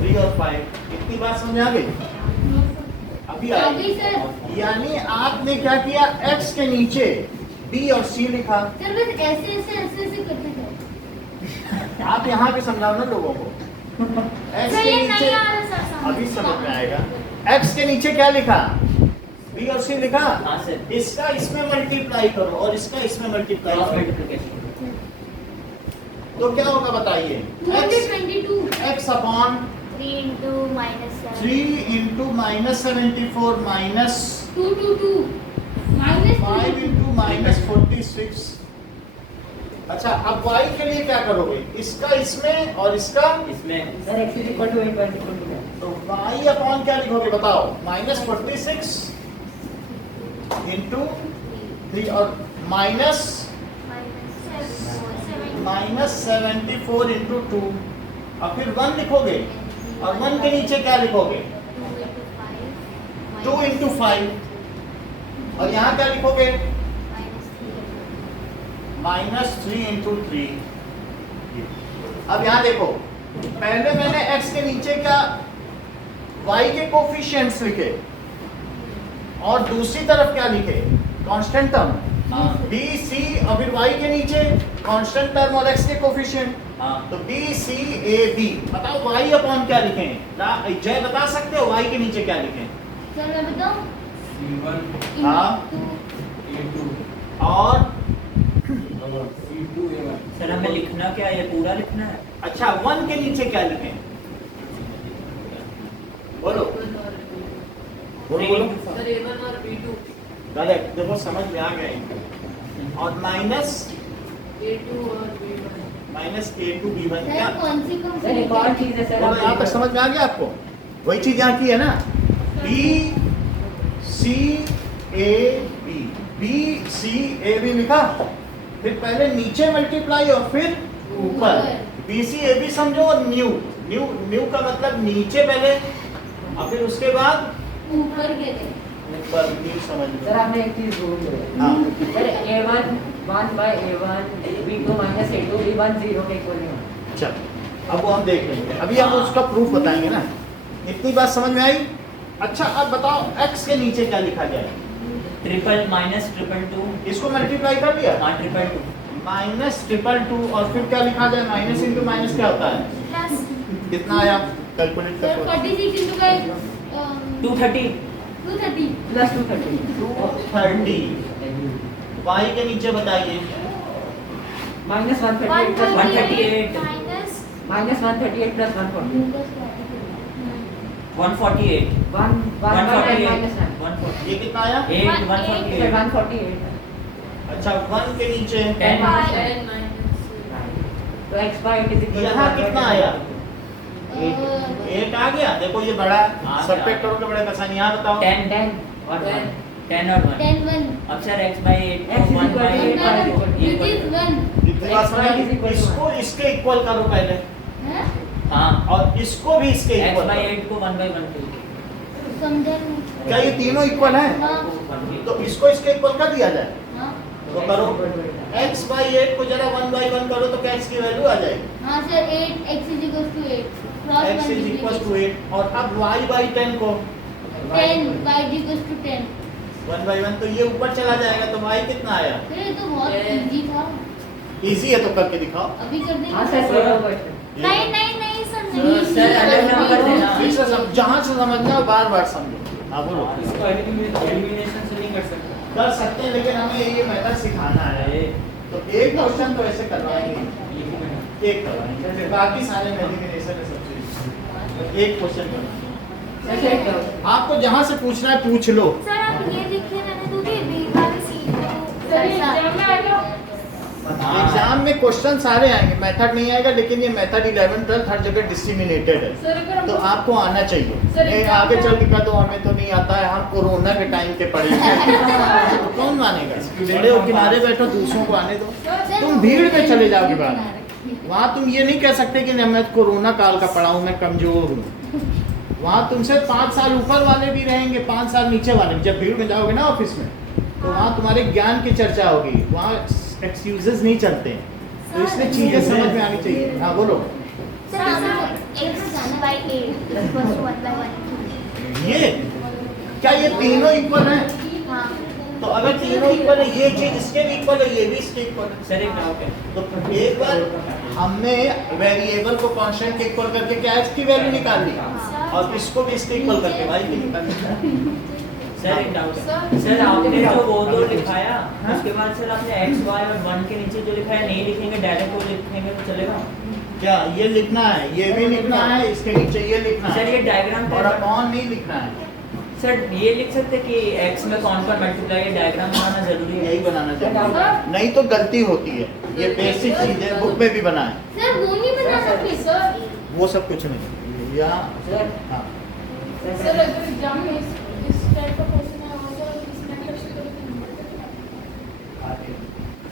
3 और 5। इतनी बात समझ आ गई? अभी अभी आएगी। सर यानी आपने क्या किया? x के नीचे b और c लिखा। सर बस ऐसे करते थे। आप यहाँ पे समझाओ ना लोगों को। x सर के ये नीचे नहीं आ रहा सर समझ। अभी समझ में आएगा। x के नीचे क्या लिखा? b और c लिखा। हाँ सर इसका इसमें मल्टीप्लाई करो और इसका इसमें मल्टीप्लाई क्रॉस करो, मल्टीप्लिकेशन तो क्या होगा बताइए? x 222 x upon 3 into -7. 3 into -74 minus 222 5 into -46। अच्छा अब y के लिए क्या करोगे? इसका इसमें और इसका, इसमें sir x is equal to 8 y is equal to 10। तो y अपॉन क्या लिखोगे बताओ? -46 इंटू 3 और माइनस -74 इंटू 2 और फिर 1 लिखोगे और 1 के नीचे क्या लिखोगे? 2 इंटू 5 और यहाँ क्या लिखोगे? -3 इंटू 3। अब यहाँ देखो, पहले मैंने x के नीचे क्या y के कोफिशिएंट्स लिखे और दूसरी तरफ क्या लिखे? कांस्टेंट टर्म b c और फिर y के नीचे कांस्टेंट टर्म और x के कोफिशिएंट। हाँ तो b c a b। बताओ y अपॉन क्या लिखें? जय बता सकते हो y के नीचे क्या लिखें? सर मैं बताऊं C1 हाँ A2 और C2 A1। सर हमें लिखना क्या है? ये पूरा लिखना है? अच्छा 1 के नीचे क्या लिखें? बोलो बोलो सर A1 और B2 करेक्ट, देखो समझ में आ गए। और माइनस A2 और B1। -a2 b1 क्या? सर कौन सी सर एक और चीज है सर, बोलो यहाँ तक समझ में आ गया आपको? वही चीज यहाँ की है ना, b c a b, b c a b लिखा, फिर पहले नीचे मल्टीप्लाई और फिर ऊपर। b c a b समझो और न्यू का मतलब नीचे पहले और फिर उसके बाद ऊपर के लिए ऊपर। न्यू समझ सर लो। आपने एक चीज भूल गए। हाँ sir A1 1 by A1 B2 minus A2 B1 0 के इक्वल नहीं होगा। चल अब वो हम देख लेंगे, अभी हम उसका प्रूफ बताएंगे ना। इतनी बात समझ में आई? अच्छा अब बताओ x के नीचे क्या लिखा जाए? Triple minus triple two. इसको मल्टीप्लाई कर लिया, हाँ ट्रिपल टू -222 और फिर क्या लिखा जाए? माइनस इंटू माइनस क्या होता है? Plus कितना आया? कैलकुलेट सर करो। 46 into by 230 230 प्लस 230 230। y के नीचे बताइए। minus 138 plus 138 minus 138 plus 140 148 1 1 148 minus 9. 148 ये कितना आया? 8 So 148 148. अच्छा 1 के नीचे 10 तो x by 8 is equal to यहाँ 1 by कितना 10. आया? 8. 8 आ गया। देखो ये बड़ा आ सब पे गया। करोगे बड़े आसान। यहाँ बताओ 10 10 और 1. 10 और 1 10 1 अब sir x by 8 X is 1 by equal to 8 which is 1 इतनी बात X by is equal to इसको इसके इक्वल करो पहले है हाँ और इसको भी इसके x इक्वल by करो। 8 को 1 by 1 के समझा क्या ये तीनों इक्वल हैं? हाँ तो इसको इसके इक्वल कर दिया जाए। हाँ तो करो x by 8 को जरा 1 by 1 करो तो क्या x की वैल्यू आ जाएगी? हाँ sir 8 x is equals to 8 cross x is equals to 8 और अब y by 10 को 10 y is equals to 10 1 by 1 तो ये ऊपर चला जाएगा तो y कितना आया? फिर ये तो बहुत इजी था इजी है तो करके दिखाओ। अभी कर देंगे हाँ सर कोई क्वेश्चन. नहीं नहीं नहीं सर नहीं सर अलग नंबर देना फिर से जहाँ से समझना हो बार-बार समझो। हाँ बोलो। इसको एलिमिनेशन से नहीं कर सकते. कर सकते हैं लेकिन हमें ये मेथड सिखाना है। तो एक क्वेश्चन तो ऐसे करवाएंगे, एक करवाएंगे, फिर बाकी सारे एलिमिनेशन है सबसे। तो एक क्वेश्चन करवाएंगे। सर check करो. आपको जहाँ से पूछना है पूछ लो। सर आप ये लिखे रहने दोगे बी बाय सी एग्जाम में क्वेश्चन सारे आएंगे, मेथड नहीं आएगा, लेकिन ये मेथड 11 12 हर जगह डिस्ट्रीमिनेटेड है तो आपको आना चाहिए। ये आगे चल के कह दो हमें तो नहीं आता है, हम कोरोना के टाइम के पढ़े हैं। तो कौन मानेगा? बड़े हो किनारे बैठो, दूसरों को आने दो। तुम भीड़ में चले जाओगे बाहर, वहाँ तुम ये नहीं कह सकते कि मैं कोरोना काल का पढ़ा हूँ, मैं कमजोर हूँ। वहाँ तुमसे 5 साल ऊपर वाले भी रहेंगे, 5 साल नीचे वाले भी। जब भीड़ में जाओगे ना ऑफिस में तो वहाँ तुम्हारे ज्ञान की चर्चा होगी, वहाँ एक्सक्यूजेस नहीं चलते हैं। तो इसलिए चीजें समझ में आनी चाहिए। हाँ बोलो। Sir x by 8 equals to 1 by 1 ये क्या ये तीनों इक्वल हैं? हाँ तो अगर तीनों इक्वल है, ये चीज इसके भी इक्वल है, ये भी इसके इक्वल है। सर एक डाउट है तो एक बार हमने वेरिएबल को कांस्टेंट के इक्वल करके क्या x की वैल्यू निकाल ली और इसको भी इसके इक्वल करके y की निकाल ली। सर एक डाउट है सर आपने जो वो दो लिखाया उसके बाद सर आपने x y और 1 के नीचे जो लिखा है नहीं लिखेंगे, डायरेक्ट वो लिखेंगे तो चलेगा? क्या ये लिखना है, ये भी लिखना है, इसके नीचे ये लिखना है सर ये डायग्राम और अपॉन नहीं लिखना है। सर ये लिख सकते कि x में कौन कौन मल्टीप्लाई है, डायग्राम बनाना जरूरी है? यही बनाना चाहिए, नहीं तो गलती होती है। ये बेसिक चीज है, बुक में भी बना है। सर वो नहीं बना सकते सर वो सब कुछ नहीं यहाँ। सर हाँ सर अगर एग्जाम में इस टाइप का क्वेश्चन है और सर इसमें क्वेश्चन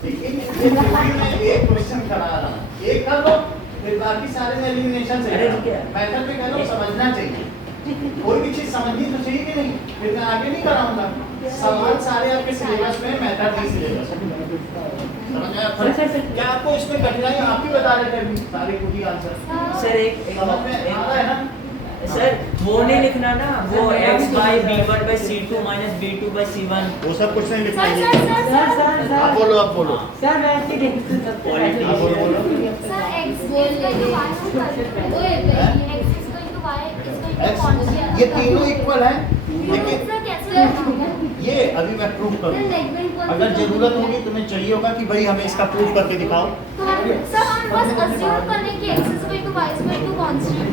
लेकिन ये थ्योरी में एक क्वेश्चन करा रहा हूँ, एक कर लो फिर बाकी सारे में एलिमिनेशन से अरे ठीक है। मेथड पे कह लो, समझना चाहिए। कोई भी चीज समझनी तो चाहिए कि नहीं, फिर मैं आगे नहीं कराऊंगा। सवाल सारे आपके सिलेबस में, मेथड नहीं सिलेबस। समझ में आया? क्या आपको इसमें कठिनाई आप ही बता रहे थे अभी सारे खुद ही आंसर सर एक समझ में आ रहा है ना? सर वो नहीं लिखना ना, वो x by b1 by c2 minus b2 by c1 वो सब कुछ नहीं लिखना सर है। सर सर सर आप बोलो, आप बोलो। सर मैं ऐसे देखती हूँ. आप बोलो, बोलो। Sir x is going to y वो है पहली x is going to y is going to X, constant। ये तीनों इक्वल हैं, लेकिन सर कैसे होगा? ये अभी मैं प्रूव करूंगा। अगर जरूरत होगी तुम्हें चाहिए होगा कि भाई हमें इसका प्रूफ करके दिखाओ, तो सर हम बस अज्यूम करें कि x is going to y is going to constant।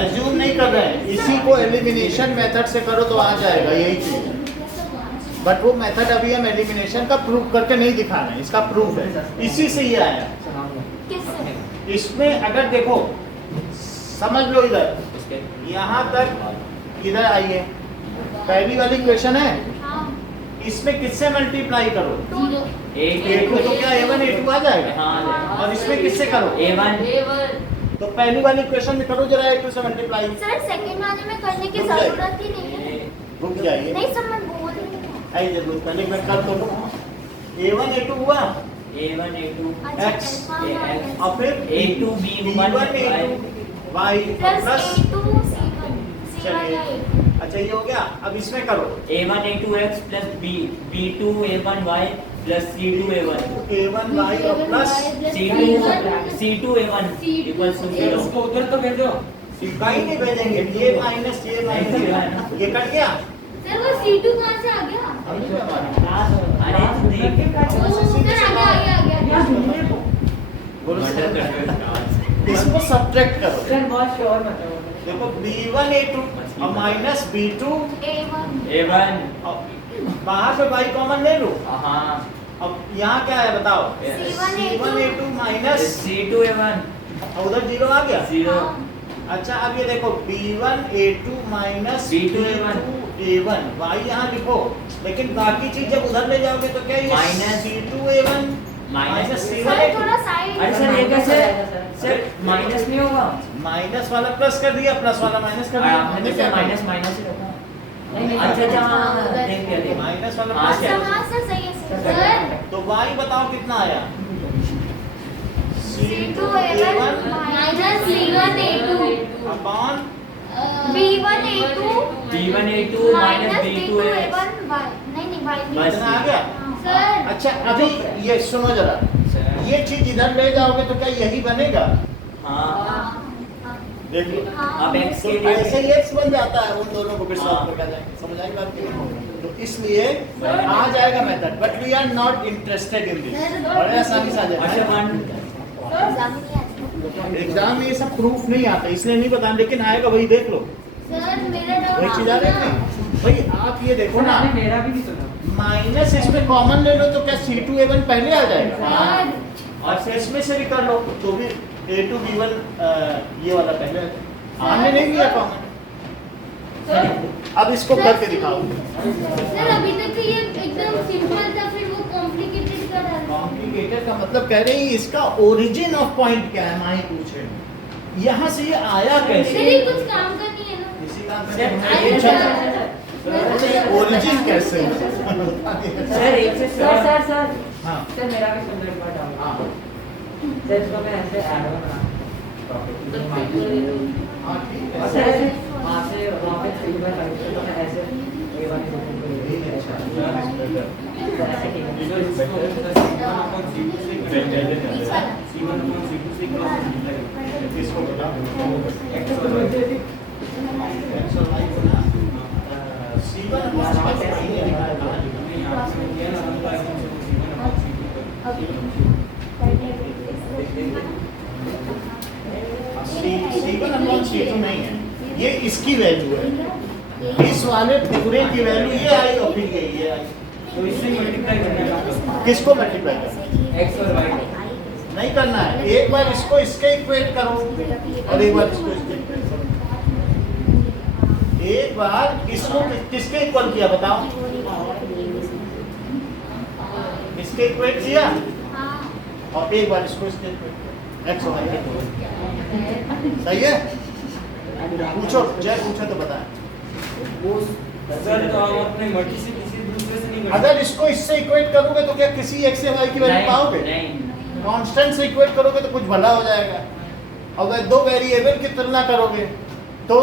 Assume नहीं कर रहे हैं, इसी को एलिमिनेशन मेथड से करो तो आ जाएगा यही चीज। बट वो मेथड अभी हम एलिमिनेशन का प्रूफ करके नहीं दिखा रहे हैं, इसका प्रूफ है, इसी से ये आया। किससे? इसमें अगर देखो, समझ लो इधर यहाँ तक, इधर आइए, पहली वाली क्वेश्चन है, हाँ इसमें किससे मल्टीप्लाई करो? जीरो A2 तो क्या A1 A2 आ जाएगा? हाँ और इसमें किससे करो? a1 तो पहली वाली क्वेश्चन में करो जरा A2 से मल्टीप्लाई। सर सेकंड वाले में करने की रुक जाइए। जरूरत ही नहीं है। रुक जाइए, नहीं समझ बोल रही हूँ। आई जरूरत पहले मैं कर तो लूं। A1 A2 हुआ, a1 a2 अच्छा, X, X, और फिर a2 b1 A2 Y plus plus A2 C1 C1 या A2। अच्छा ये हो गया, अब इसमें करो a1 a2x plus b2 a1y plus c2 a1 A1 Y और plus c2 a1 equals to 0 उसको उधर तो भेजो. कहीं नहीं भेजेंगे, ये माइनस ये कट गया। सर वो C2 कहाँ से आ गया? अभी क्या माना? अरे तू देख सर आ गया बोलो इसको सब्ट्रैक्ट करो। सर बहुत श्योर मतलब देखो B1 A2 और माइनस B2 A1 A1 बाहर से y कॉमन ले लो। हाँ अब यहाँ क्या है बताओ? C1 C1 A2 minus C2 A1 उधर जीरो आ गया। 0 अच्छा अब ये देखो B1 A2 minus B2 A1 A1 y यहाँ लिखो, लेकिन बाकी चीज जब उधर ले जाओगे तो क्या ये minus C2 A1 minus C1 sir A2 थोड़ा साइड अरे सर ये कैसे सर माइनस नहीं होगा माइनस वाला प्लस कर दिया, प्लस वाला माइनस कर दिया। आपने तो सर माइनस माइनस ही रखा नहीं, अच्छा अच्छा हाँ, हाँ, उधर। देख लिया देख माइनस वाला हाँ, प्लस सर। कर हाँ सर सही है सर सर तो y बताओ कितना आया? C2 A1 minus C1 A2 upon B1 A2 B1 A2 minus minus B2 B2 A1 A1 नहीं नहीं y बस। इतना आ गया। सर अच्छा अभी ये सुनो जरा, ये चीज इधर ले जाओगे तो क्या यही बनेगा? हाँ देखिए अब x तो के लिए ऐसे ही x बन जाता है, उन दोनों को फिर सॉल्व करके जाएंगे। समझ आई बात की नहीं? तो इसलिए आ जाएगा method, but we are not interested in this. बड़े आसानी से आ अच्छा जाएगा। एग्जाम में ये सब प्रूफ नहीं आता, इसलिए नहीं बता, लेकिन आएगा वही देख लो। सर मेरा वही डाउट चीज आ रही है भाई, आप ये देखो ना, मेरा भी नहीं सुना। माइनस इसमें कॉमन ले लो तो क्या C2 A1 पहले आ जाएगा? सर और फिर इसमें से भी कर लो तो भी A2 B1 ये वाला पहले आ जाएगा। हमने नहीं लिया कॉमन। अब इसको करके दिखाओ। सर अभी तक तो ये एकदम सिंपल था, फिर वो कॉम्प्लिकेटेड कर रहा है। कॉम्प्लिकेटेड का मतलब कह रहे हैं इसका ओरिजिन ऑफ पॉइंट क्या है, माही पूछे यहाँ से ये आया सर कैसे? ये कुछ काम का नहीं है ना। इसी काम सर, से ये पूछा ओरिजिन कैसे है? सर एक से सर सर सर हाँ सर मेरा भी सुनने एक बार डाउट हाँ सर इसको मैं ऐसे ऐड बना हाँ ठीक और है। सर ऐसे वहाँ से वहाँ पे थ्री बार लगे तो मैं ऐसे A1 इसको बताओ। C1 अपॉन C2 नहीं है, ये इसकी वैल्यू है। इस वाले पूरे की वैल्यू ये आई और फिर ये आई। तो इससे मल्टीप्लाई करना है। किसको मल्टीप्लाई करना X और Y। नहीं करना है, एक बार इसको इसके इक्वेट करो और एक बार इसको इसके इक्वेट करो। एक बार इसको किसके इक्वल किया बताओ? इसके इक्वेट किया और एक बार इसको इसके इक्वेट किया। X और Y के इक्वल। सही है? पूछो, जय पूछो तो बताएं। सर तो हम अपने मर्जी से किसी दूसरे से नहीं कर अगर इसको इससे इक्वेट करोगे तो क्या किसी x से y की वैल्यू पाओगे? नहीं कांस्टेंट से इक्वेट करोगे तो कुछ भला हो जाएगा। अगर दो वेरिएबल की तुलना करोगे तो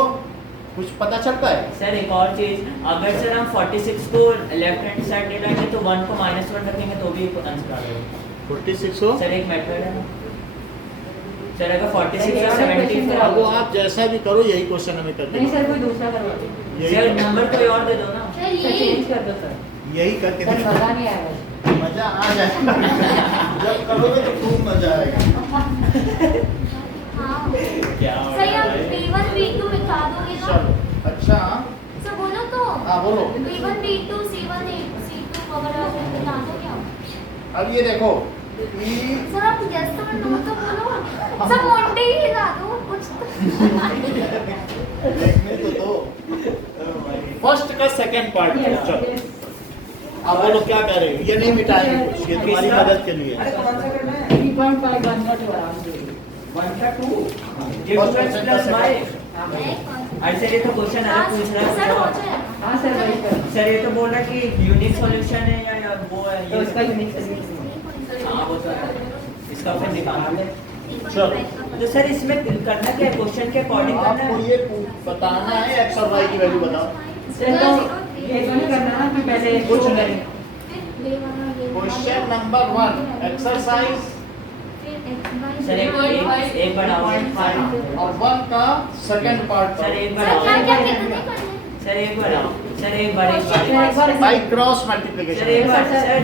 कुछ पता चलता है। सर एक और चीज, अगर सर हम 46 को लेफ्ट हैंड साइड ले लेंगे तो 1 को -1 रखेंगे तो भी आंसर आ जाएगा। 46 हो सर एक मेथड है सर, अगर 46 और 70 अब वो आप जैसा भी करो यही क्वेश्चन हमें करते नहीं हैं। सर कोई दूसरा करवा दो यही सर करो। नंबर कोई और दे दो ना। सर सर ये चेंज कर दो सर यही करके सर देखो। मजा नहीं आएगा मजा आ जाएगा जब करोगे तो खूब मजा आएगा। क्या सही अब B1 B2 मिटा दोगे ना? चलो अच्छा सर बोलो तो हाँ बोलो। B1 B2 C1 C2 वगैरह मिटा दो क्या? अब ये देखो ई सर आप यस तो नो तो बोलो। सर मोंडे ही हिला दो कुछ देखने तो दो। फर्स्ट का सेकंड पार्ट चलो अब बोलो क्या कह रहे हो? ये नहीं मिटाएंगे कुछ, ये तुम्हारी मदद के लिए। अरे कौन सा करना है? 3.5 1 का जो आराम से 1 का 2। ये First 2x question प्लस का y। second। अरे सर ये तो क्वेश्चन अलग पूछ रहा सर हो है। जाएगा। हाँ सर वही कर सर ये तो बोल रहा है कि यूनिक सॉल्यूशन है या वो है तो ये इसका यूनिक सॉल्यूशन हाँ वो तो है। इसका फिर निकालना है। चलो तो सर इसमें करना क्या है, क्वेश्चन के अकॉर्डिंग करना आपको है। ये बताना है x और y की वैल्यू बताओ। सर तो ये तो नहीं करना ना कि पहले कुछ show नहीं। करें। क्वेश्चन नंबर 1 एक्सरसाइज सर एक बार आओ। 0.5 और 1 का सेकंड पार्ट सर एक बार सर क्या आओ। क्या कितने करने हैं? सर एक बार आओ। सर एक बार सर एक बार बाई क्रॉस सर एक मल्टीप्लिकेशन। बार सर, सर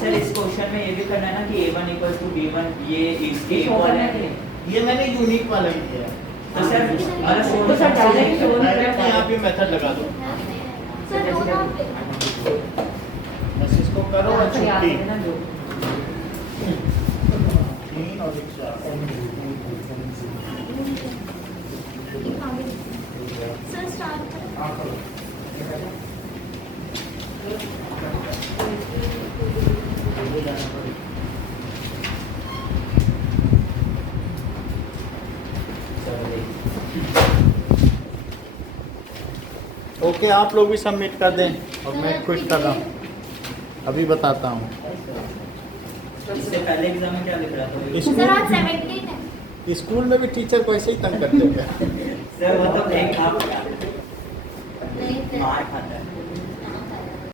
सर इस क्वेश्चन में ये भी करना है ना कि a1 = b1 ये इसके show इक्वल करने है। के लिए। ये मैंने यूनिक वाला ही किया है। तो सर अरे तो सर डायरेक्ट शो नहीं डायरेक्ट करता यहाँ पे मेथड लगा दो, सर दो ना बस इसको करो और सर याद छुट्टी। है ना दो 3 और 4 सर स्टार्ट करो। ओके, आप लोग भी सबमिट कर दें और मैं क्विट कर रहा हूँ, अभी बताता हूँ। इससे पहले एग्जाम में क्या लिख रहा था? सर आज 17 है। स्कूल में भी टीचर को ऐसे ही तंग करते हैं। सर मतलब एक आप नहीं सर मार खाता है।